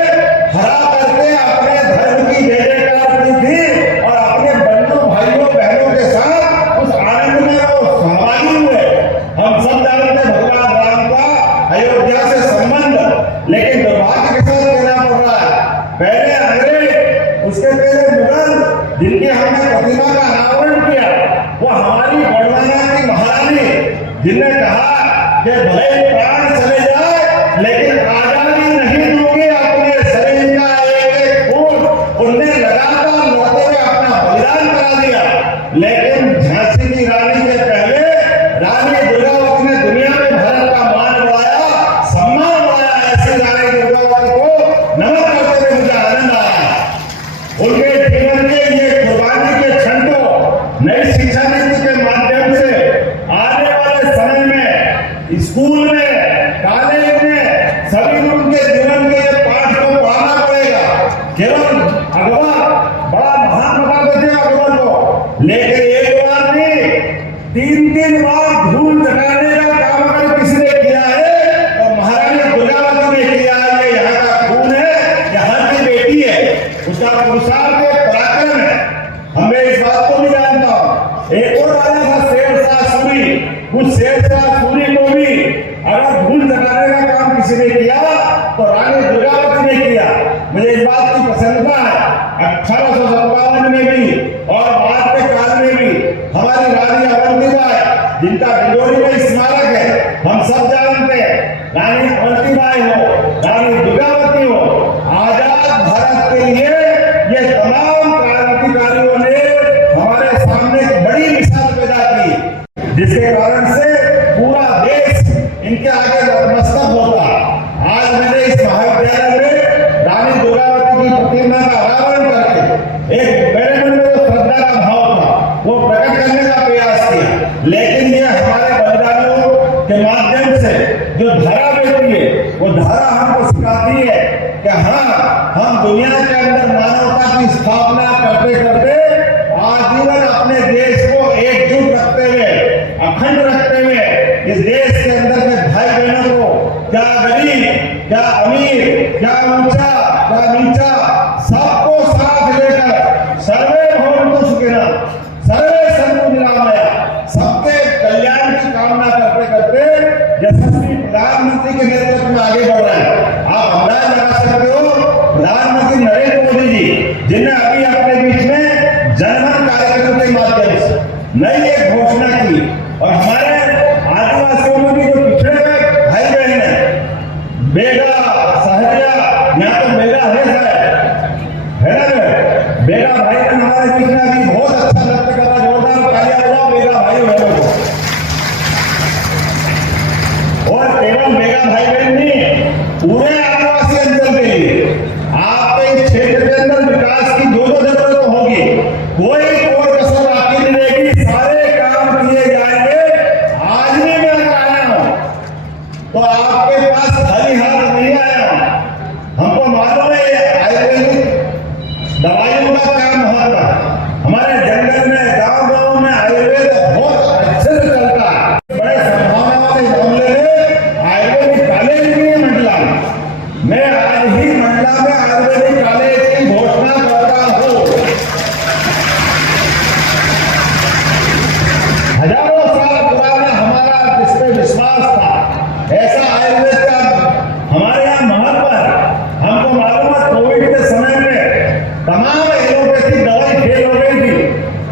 हरा करके अपने धर्म की जय जयकार की थी और अपने बंधु भाइयों बहनों के साथ उस आनंद में वो सहभागी हुए। हम सब जानते हैं भगवान राम का अयोध्या से संबंध, लेकिन दुर्भाग्य के साथ कहना पड़ रहा है पहले अंग्रेज, उसके पहले मुगल, जिनकी हमने प्रतिमा का अनावरण किया, वो हमारी बड़वाना की महारानी, जिनने कहा कि भले प्राण चले जाए लेकिन आजादी नहीं दूंगी अपने शरीर का एक एक खून, उन्हें लगातार लड़ते हुए अपना अकबर बड़ा महान बताते थे अकबर को, लेकिन एक बार नहीं 3-3 बार धूल जगाने का काम अगर किसने किया है तो महारानी दुर्गावती ने किया है। ये यहाँ का खून है, यहाँ की बेटी है, उसका पुरुषार्थ है, पराक्रम है। हमें इस बात को भी जानता हूँ। एक और राजा था शेरशाह सूरी, उस शेरशाह सूरी को भी अगर धूल जगाने का काम किसी ने किया तो रानी दुर्गावती ने किया। मुझे इस बात की प्रसन्नता है 1857 में भी और बाद के काल में भी हमारी रानी अवंतीबाई, जिनका डिंडोरी में स्मारक है, हम सब जानते हैं, रानी अवंतीबाई हो, रानी दुर्गावती हो, आजाद भारत के लिए ये तमाम क्रांतिकारियों ने हमारे सामने एक बड़ी मिसाल पैदा की, जिसके कारण से पूरा देश इनके आगे नतमस्तक होता। आज मैंने इस महाविद्यालय में रानी दुर्गावती की प्रतिमा का अनावरण करके एक मेरे मन में जो श्रद्धा का भाव था वो प्रकट करने का प्रयास किया, लेकिन ये हमारे बलिदानियों के माध्यम से जो धारा बहती है वो धारा हमको सिखाती है कि हाँ, हम दुनिया के अंदर मानवता की स्थापना करते करते आजीवन अपने देश को एकजुट रखते हुए, अखंड रखते हुए, इस देश के अंदर के भाई बहनों को, क्या गरीब, क्या अमीर, क्या ऊंचा, क्या नीचा, सबको साथ लेकर सर्वे भवन्तु सुखिनः, सर्वे सन्तु निरामया, सबके कल्याण की कामना करते करते यशस्वी प्रधानमंत्री के नेतृत्व में आगे बढ़ रहे हैं। आप अंदाजा लगा सकते हो, प्रधानमंत्री नरेंद्र मोदी जी, जिन्हें अभी अपने बीच में जनमन कार्यक्रम के माध्यम से नई एक घोषणा की, और हमारे आदिवासियों में भी जो पिछड़े हुए भाई बहन है, बेगा, सहरिया, यहाँ तो बेगा है ना, बेगा भाई ने हमारे बीच में अभी बहुत अच्छा नृत्य करा, जोरदार तालियां बजाओ बेगा भाई बहनों को। और केवल बेगा भाई बहन नहीं, पूरे आदिवासी अंचल के लिए आपके इस क्षेत्र के अंदर विकास की जो जरूरत होगी, कोई कसर बाकी नहीं रहेगी, सारे काम किए जाएंगे। आज भी मैं आया हूं तो आपके पास खाली हाथ नहीं आया हूं। हमको मालूम है आयुर्वेदिक दवाइयों का क्या महत्व है। हमारे जंगल में, गांव में आयुर्वेद बहुत अच्छे से चलता है। बड़े संभावना वाले मामले में आयुर्वेदिक कॉलेज भी है मंडला में। मैं आज ही मंडला में आयुर्वेदिक कॉलेज की घोषणा करता हूँ। हजारों साल पुराना हमारा जिसपे विश्वास था, ऐसा आयुर्वेद का हमारे यहाँ महत्व है। हमको मालूम है कोविड के समय में तमाम एलोपैथी दवाई फेल हो गई थी,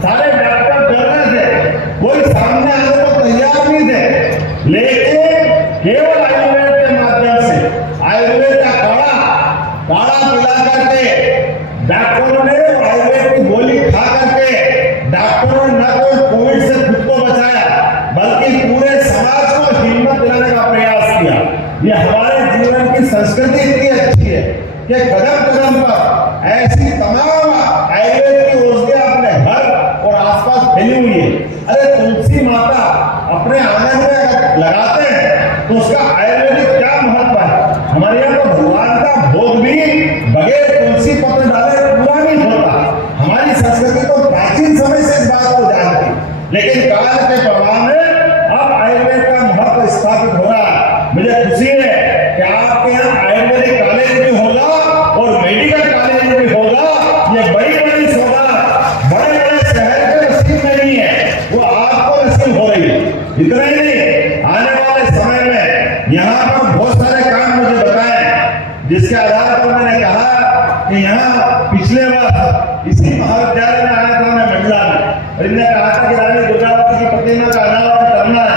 सारे डॉक्टर डर रहे थे, कोई सामने आने को तैयार नहीं थे, लेकिन केवल आयुर्वेद के माध्यम से, आयुर्वेद का काढ़ा पिला करके डॉक्टरों ने आयुर्वेद की गोली खा करके डॉक्टरों ने न तो कोविड से खुद को बचाया बल्कि पूरे समाज को हिम्मत दिलाने का प्रयास किया। ये हमारे जीवन की संस्कृति इतनी अच्छी है कि कदम कदम पर ऐसी तमाम आयुर्वेद की औषधियां अपने घर और आसपास फैली हुई है। अरे तुलसी माता अपने आंगन में लगाते हैं तो उसका आयुर्वेदिक क्या महत्व है। हमारे यहाँ तो भगवान का भोग भी बगैर तुलसी पत्र डाले पूरा नहीं होता। हमारी संस्कृति तो प्राचीन समय से इस बात को जानती, लेकिन काल के प्रभाव में अब आयुर्वेद का महत्व स्थापित हो रहा है। मुझे खुशी है कि आपके यहाँ आयुर्वेदिक कॉलेज भी होगा और मेडिकल कॉलेज भी होगा। ये बड़ी बड़ी सौगात बड़े बड़े शहर के नसीब में नहीं है, वो आपको नसीब हो रही है। इतना ही नहीं, आने वाले समय में यहाँ पर बहुत सारे काम मुझे बताए, जिसके आधार पर मैंने कहा कि यहाँ पिछले वर्ष इसी महाविद्यालय में आया था मैं मंडला में, और इन्होंने कहा था कि रानी दुर्गावती की प्रतिमा का अनावरण करना है।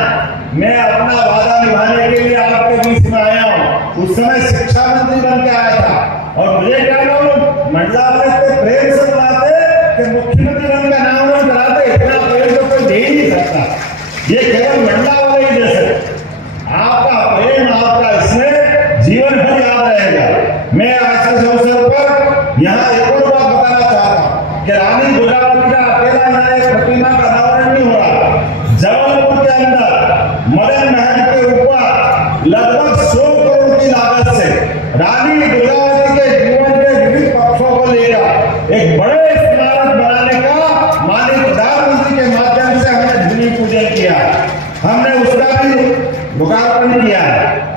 मैं अपना वादा निभाने के लिए आपके बीच में आया हूँ। उस समय शिक्षा मंत्री बन के आया था और मुझे क्या कहूँ, मंडला में इतने प्रेम से बुलाते कि मुख्यमंत्री बन के अनावरण कराते। इतना प्रेम तो कोई दे ही नहीं सकता, ये केवल मंडला वाले ही दे सकते। आपका प्रेम, आपका इसमें जीवन भर याद रहेगा। मैं आज के अवसर पर यहाँ एक और बात बताना चाहता हूँ कि रानी दुर्गावती का अकेला यहाँ एक प्रतिमा का अनावरण नहीं हो रहा। जबलपुर के अंदर मदन महल के ऊपर लगभग 100 करोड़ की लागत से रानी दुर्गावती के जीवन के विविध पक्षों को लेकर एक बड़े स्मारक बनाने का माननीय प्रधानमंत्री के माध्यम से हमने भूमि पूजन किया, हमने उसका भी लोकार्पण किया।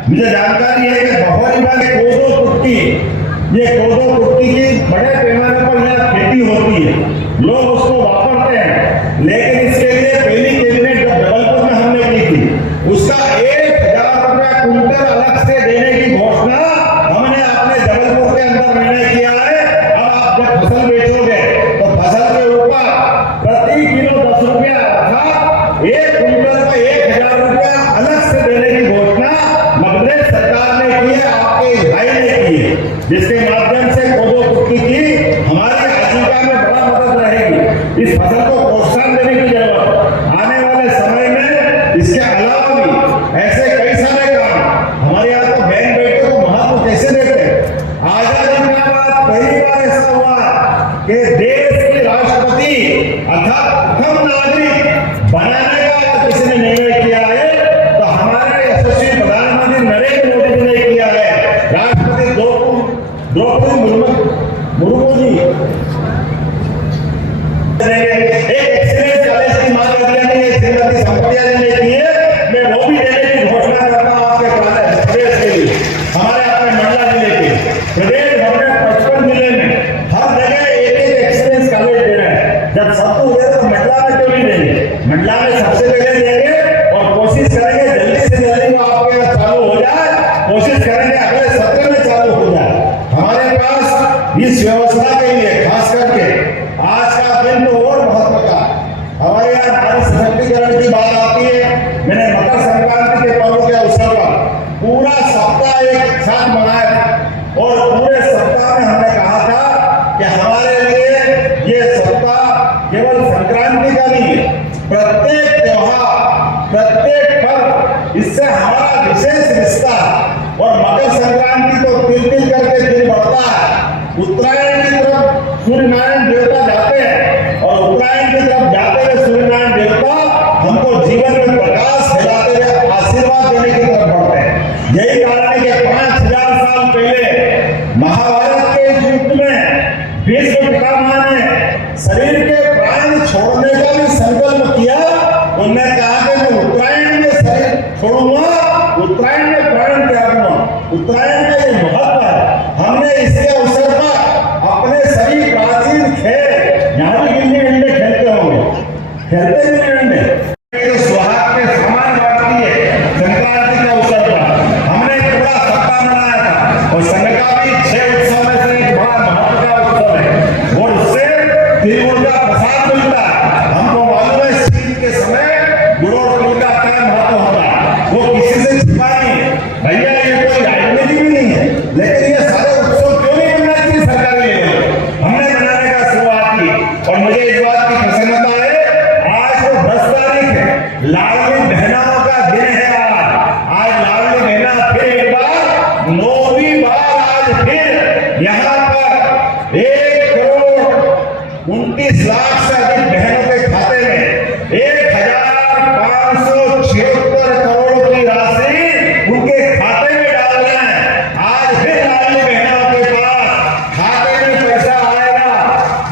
मुझे जानकारी है कि बहोरीबा के कोदो कुट्टी, ये कोदो कुट्टी की बड़े पैमाने पर यहाँ खेती होती है, लोग उसको वापरते हैं, लेकिन इसके लिए पहली कैबिनेट जब जबलपुर में हमने की थी, उसका 1000 रुपया कुंटल अलग से देने की घोषणा हमने अपने जबलपुर के अंदर निर्णय किया है। अब आप जब फसल बेचोगे तो फसल के ऊपर प्रति किलो 10 रुपया अर्थात 1 कुंटल का 1000 रुपया अलग से देने की घोषणा मध्यप्रदेश सरकार ने की है, आपके भाई ने की है, जिसके माध्यम से कोदो कुट्टी की हमारी आजीविका में बड़ा मदद रहेगी। इस फसल को प्रोत्साहन देने की जरूरत आने वाले समय में। इसके अलावा भी ऐसे कई सारे काम हमारे यहाँ तो बहन बेटे को महत्व कैसे देते हैं। आजादी के बाद पहली बार ऐसा हुआ कि देश के राष्ट्रपति अर्थात प्रथम नागरिक बनाने का किसी ने निर्णय किया है, तो हमारे यशस्वी प्रधानमंत्री नरेंद्र मोदी जी ने किया है। राष्ट्रपति द्रौपदी मुर्मू जी एक एक्सीलेंस कॉलेज की मांग श्रीमती संपत्तिया जी ने की है, मैं वो भी देने की घोषणा करता हूँ आपके प्रदेश के लिए। हमारे अपने मंडला जिले के प्रदेश भर में 55 जिले में हर जगह एक एक्सीलेंस कॉलेज दे रहे हैं। जब सब तो हुए तो मंडला में क्यों नहीं देंगे, मंडला में सबसे पहले देंगे और कोशिश करेंगे जल्दी से जल्दी वो आपके यहाँ चालू हो जाए, कोशिश करेंगे अगले सत्र में चालू हो जाए। हमारे पास इस व्यवस्था के लिए खास करके आज का दिन तो और महत्व का, हमारे यहाँ नारी सशक्तिकरण की बात आती है। मैंने मकर संक्रांति के पर्व के अवसर पर पूरा सप्ताह एक साथ मनाया था और पूरे सप्ताह में हमने कहा था कि हमारे लिए ये सप्ताह केवल संक्रांति का नहीं है, प्रत्येक त्योहार प्रत्येक पर्व इससे हमारा विशेष रिश्ता। और मकर संक्रांति तो तिल करके दिन बढ़ता है, उत्तरायण की तरफ सूर्यनारायण देवता जाते हैं और उत्तरायण की तरफ जाते हुए सूर्यनारायण देवता हमको जीवन में प्रकाश फैलाते हुए आशीर्वाद देने की तरफ बढ़ते हैं। यही कारण है कि 5000 साल पहले महाभारत के युद्ध में भीष्म पितामह ने शरीर के प्राण छोड़ने का भी संकल्प किया। उन्होंने कहा कि मैं उत्तरायण में शरीर छोड़ूंगा, उत्तरायण में प्राण त्यागूंगा। उत्तरायण का ये महत्व है। हमने इसके अवसर पर अपने सभी प्राचीन खेल, यहाँ भी गिल्ली डंडे खेलते होंगे, खेलते भी डंडे सुहाग के समान बांटती है। संक्रांति के अवसर पर हमने पूरा सप्ताह मनाया था और संघ का भी 6 उत्सव में से एक बड़ा महत्व का उत्सव है और उससे तिल का प्रसाद मिलता है। हमको मालूम है शीत के समय गुड़ और तिल का क्या महत्व होता है, वो किसी से छिपा नहीं है। भैया ये कोई राजनीति भी नहीं है, लेकिन ये सारे उत्सव क्यों नहीं मनाना चाहिए सरकारी लेवल पर, हमने मनाने का शुरुआत की। और मुझे इस बात की प्रसन्नता है, आज तो 10 तारीख है, लाडली बहनों का दिन है। आज लाडली बहना फिर एक बार 9वीं बार आज फिर यहाँ पर 1 करोड़ 29 लाख से अधिक बहनों के खाते में 1576 करोड़ की राशि उनके खाते में डाल रहे हैं। आज फिर लाडली बहनों के पास खाते में पैसा आएगा।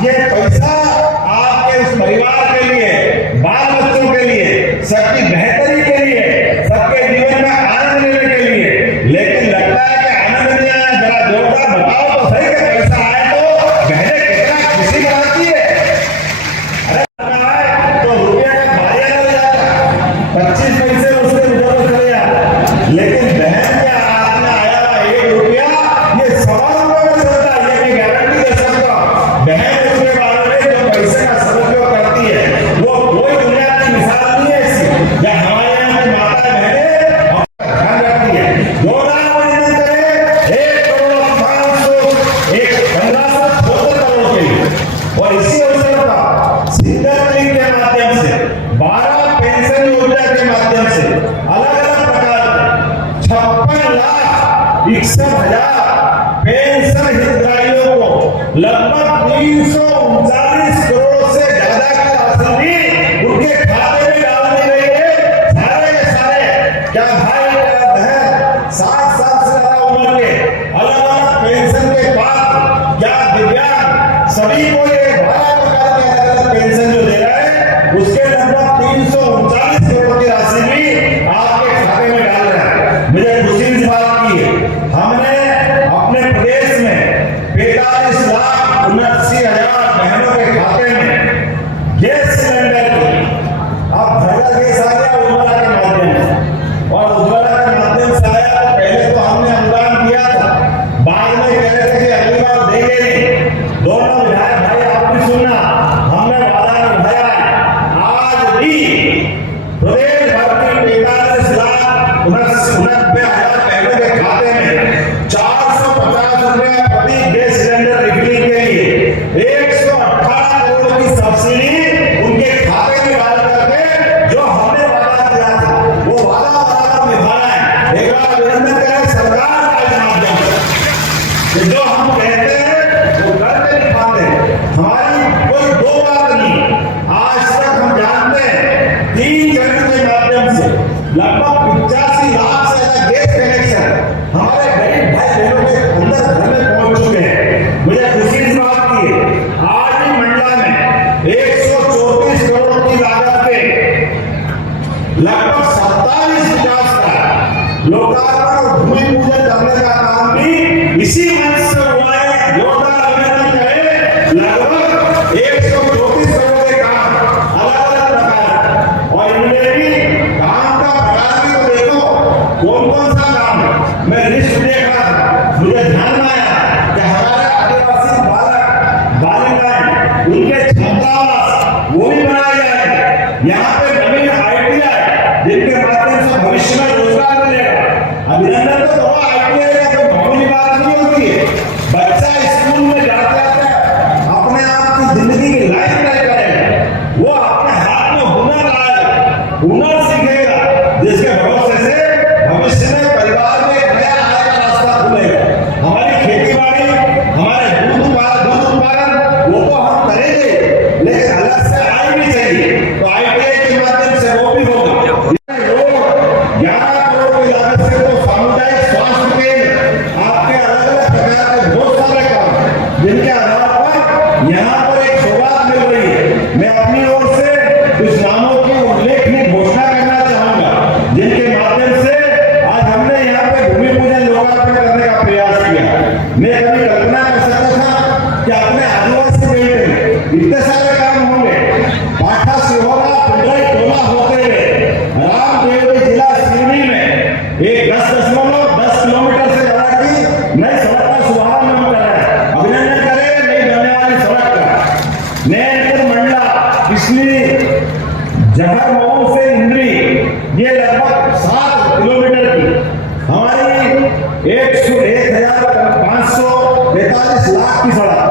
ये पैसा आपके उस परिवार के लिए, बाल बच्चों के लिए, सबकी बेहतरी के लिए, सबके जीवन में आनंद लेने के लिए। लेकिन लगता है कि आनंद नहीं आया, जरा जोरदार बताओ तो सही कि पैसा आए तो बहनें कितना खुशी मनाती है। अरे तो रुपया का भारिया लग जाता, 25 पैसे उसके उधर चले जाते, लेकिन बहन के हाथ में आया हुआ 1 रुपया ये 1.25 रुपये में चलता है। ये मैं गारंटी दे सकता हूँ। बहन उसके बारे में जो पैसे का सदुपयोग करती है वो कोई दुनिया की मिसाल नहीं है ऐसी, या हमारे यहाँ की माता बहनें ध्यान रखती है। 1,576 करोड़ के लिए। और इसी अवसर पर सिंगल के माध्यम से 12 पेंशन योजना के माध्यम से अलग अलग प्रकार के 56,61,000 पेंशन हितग्राहियों को लगभग 339 करोड़ से ज्यादा की राशि भी उनके खाते में डाल दी गई है। सारे के सारे क्या भाई क्या बहन 60 साल से ज्यादा उम्र के अलग अलग पेंशन के बाद क्या दिव्यांग सभी को ये 12 प्रकार के अलग अलग पेंशन जो दे रहा है उसके लगभग 339 करोड़ की राशि भी आपके खाते में डाल रहा है। मुझे खुशी इस बात की है, हमने अपने प्रदेश में 45,79,000 बहनों के खाते में गैस सिलेंडर अब घर गैस आ गया उज्ज्वला के माध्यम से, और उज्ज्वला के माध्यम से आया तो पहले तो हमने अनुदान दिया था, बाद में कह रहे थे कि अगली बार देंगे नहीं। दोनों विधायक भाई आप भी सुनना, हमने वादा निभाया है। आज भी प्रदेश भर की 45,89,000 बहनों के खाते में 450 रुपए प्रति गैस सिलेंडर रिफिलिंग के लिए 118 करोड़ की सब्सिडी उनके खाते में डाल करके जो हमने वादा किया था वो वादा निभाना है। एक बार अभिनंदन करें सरकार के माध्यम से, जो हम कहते हैं वो करके दिखाते हैं। हमारी कोई दो बात नहीं, आज तक हम जानते हैं 3 चरण के माध्यम से लगभग 85 लाख से ज्यादा गैस कनेक्शन हमारे गरीब भाई बहनों के अंदर घर में पहुंच चुके हैं। मुझे खुशी इस बात की है, आज ही मंडला में 134 करोड़ की लागत पे लगभग 27 विकास का लोकार्पण और भूमि पूजन करने का काम भी इसी मंच से हुआ है। जोरदार अभिनंदन करें। लगभग 134 करोड़ के काम अलग अलग प्रकार, और इनमें भी काम का प्रकार भी तो देखो कौन कौन सा काम है। मैं लिस्ट देख रहा था, मुझे ध्यान में आया कि हमारे आदिवासी बालक बालिकाएं उनके छात्रावास वो भी बनाए जाएंगे। यहाँ पे नवीन ITI जिनके माध्यम से भविष्य में रोजगार मिलेगा। अभिनंदन तो हुआ, ITI का कोई मामूली बात नहीं होती है। बच्चा स्कूल में जाते जाते अपने आप की जिंदगी की लाइफ तय करेगा, वो अपने हाथ में हुनर लाएगा, हुनर सीखेगा, जिसके भरोसे से भविष्य में परिवार में एक नया आय का रास्ता खुलेगा। हमारी खेती बाड़ी, हमारे दूध उत्पादन वो तो हम करेंगे, लेकिन अलग से आय भी चाहिए, तो ITI के माध्यम से वो भी होगा। 11 करोड़ की लागत से तो सामुदायिक स्वास्थ्य केंद्र, आपके अलग अलग प्रकार के बहुत सारे काम जिनके आधार पर यहाँ पर एक सौगात मिल रही है। मैं अपनी ओर से कुछ नामों की उल्लेखनीय घोषणा करना चाहूंगा, जिनके माध्यम से आज हमने यहाँ पे भूमि पूजन लोकार्पण करने का प्रयास किया। मैं कभी कल्पना कर सकता था कि अपने आदिवासी बेल्ट में इतने सारे काम होंगे। पाठा सिहोरा पुंडरी टोला होते हुए रामदेवरी जिला सिवनी में एक 10 किलोमीटर से ज्यादा की नई सड़क का शुभारंभ कर रहे हैं। अभिनंदन करें नई बनने वाली सड़क का। नैनपुर मंडला पिछली जहर मऊ से इंद्री, ये लगभग 7 किलोमीटर की हमारी 1,545 लाख की सड़क,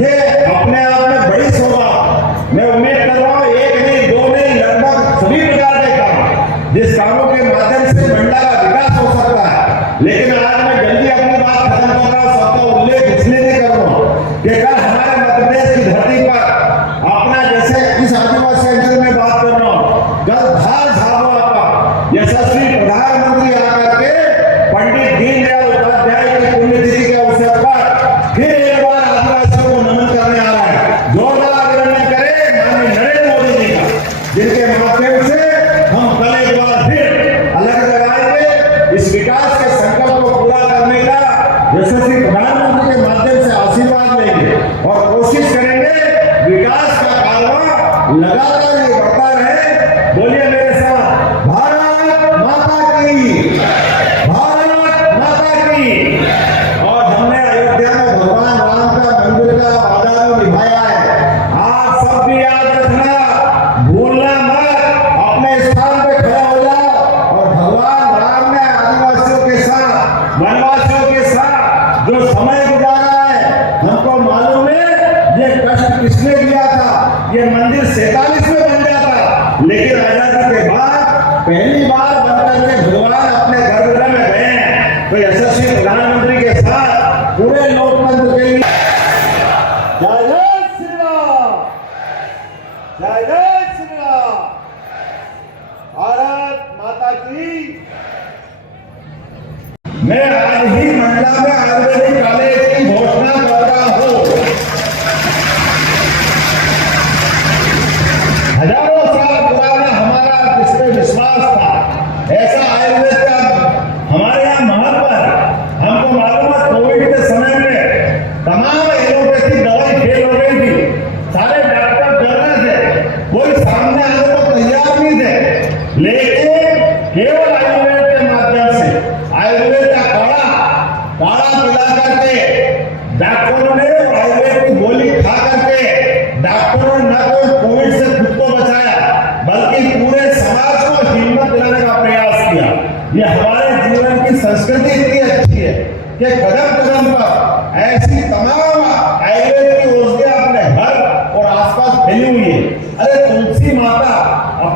ये अपने आप में बड़ी सौगात। मैं उम्मीद कर रहा हूँ एक नहीं दो नहीं लगभग सभी प्रकार के काम, जिस कामों के माध्यम से मंडला का विकास हो सकता है। लेकिन आज मैं जल्दी अपनी बात खत्म कर रहा हूँ, सबका उल्लेख इसलिए नहीं कर रहा हूँ कि कल हमारे मध्य प्रदेश की धरती पर अपना, जैसे इस आदिवासी अंचल में बात कर रहा हूँ, कल धार झाबुआ का यशस्वी प्रधानमंत्री आकर के पंडित दीनदयाल उपाध्याय की पुण्यतिथि के अवसर पर फिर एक बार आदिवासियों को नमन करने आ रहा है। जोरदार अभिनंदन करें माननीय नरेंद्र मोदी जी का, जिनके माध्यम से हम कल एक बार फिर अलग लगाएंगे। इस विकास के संकल्प को पूरा करने का यशस्वी प्रधानमंत्री के माध्यम से आशीर्वाद लेंगे और कोशिश करेंगे विकास का कारवां लगातार ये बढ़ता रहे। बोलिए मेरे साथ, भारत माता की, भारत माता की। और हमने अयोध्या में भगवान राम का मंदिर का वादा भी निभाया है। आप सब भी याद रखना, भूलना मत, अपने स्थान पे खड़ा हो जाओ। और भगवान राम ने आदिवासियों के साथ, वनवासियों के साथ जो समय गुजारा है, हमको मालूम है ये कष्ट किसने दिया था। ये मंदिर 47 में बन जाता, लेकिन आजादी के बाद पहली बार बनकर के भगवान अपने गर्भगृह में गए हैं। तो यशस्वी प्रधानमंत्री के साथ पूरे लोकतंत्र के लिए जय जय श्री राम, जय जय श्री राम, भारत माता की। मैं आज ही मंडला में आयुर्वेदिक कॉलेज की घोषणा कर रहा हूँ।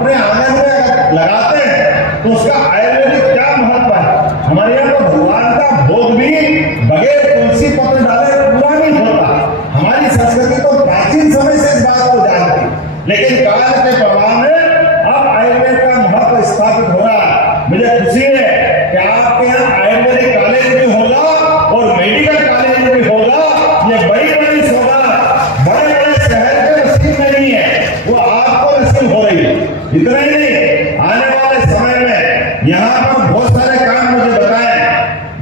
अपने आंगन में अगर लगाते हैं तो उसका आयुर्वेदिक क्या महत्व है। हमारे यहाँ तो भगवान का भोग भी बगैर तुलसी पत्र डाले पूरा नहीं होता। हमारी संस्कृति तो प्राचीन समय से इस बात को जानती, लेकिन काल के प्रभाव में अब आयुर्वेद का महत्व स्थापित हो रहा है। मुझे खुशी है कि आपके यहाँ आयुर्वेदिक कॉलेज भी होगा और मेडिकल कॉलेज भी होगा। ये बड़ी सौगात बड़े बड़े शहर के नसीब नहीं है, वो आपको नसीब हो रही है। इतना ही नहीं, आने वाले समय में यहाँ पर बहुत सारे काम मुझे बताए,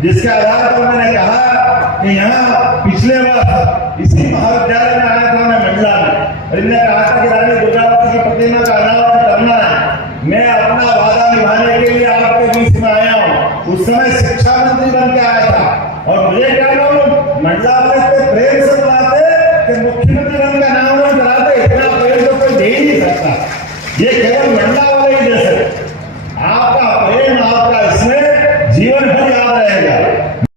जिसके आधार पर मैंने कहा कि यहाँ पिछले बार इसी महाविद्यालय में आया था मैं मंडला में, और इन्होंने कहा था कि रानी दुर्गावती की प्रतिमा का अनावरण करना है। मैं अपना वादा निभाने के लिए आपके बीच में आया हूँ। उस समय शिक्षा मंत्री बन के आया था, और मुझे क्या कहूँ, मंडला में इतने प्रेम से बुलाते कि मुख्यमंत्री बन का अनावरण कराते। इतना प्रेम तो कोई दे ही नहीं सकता, ये केवल मंडला वाले ही दे सकते। आपका प्रेम, आपका इसमें जीवन भर याद रहेगा।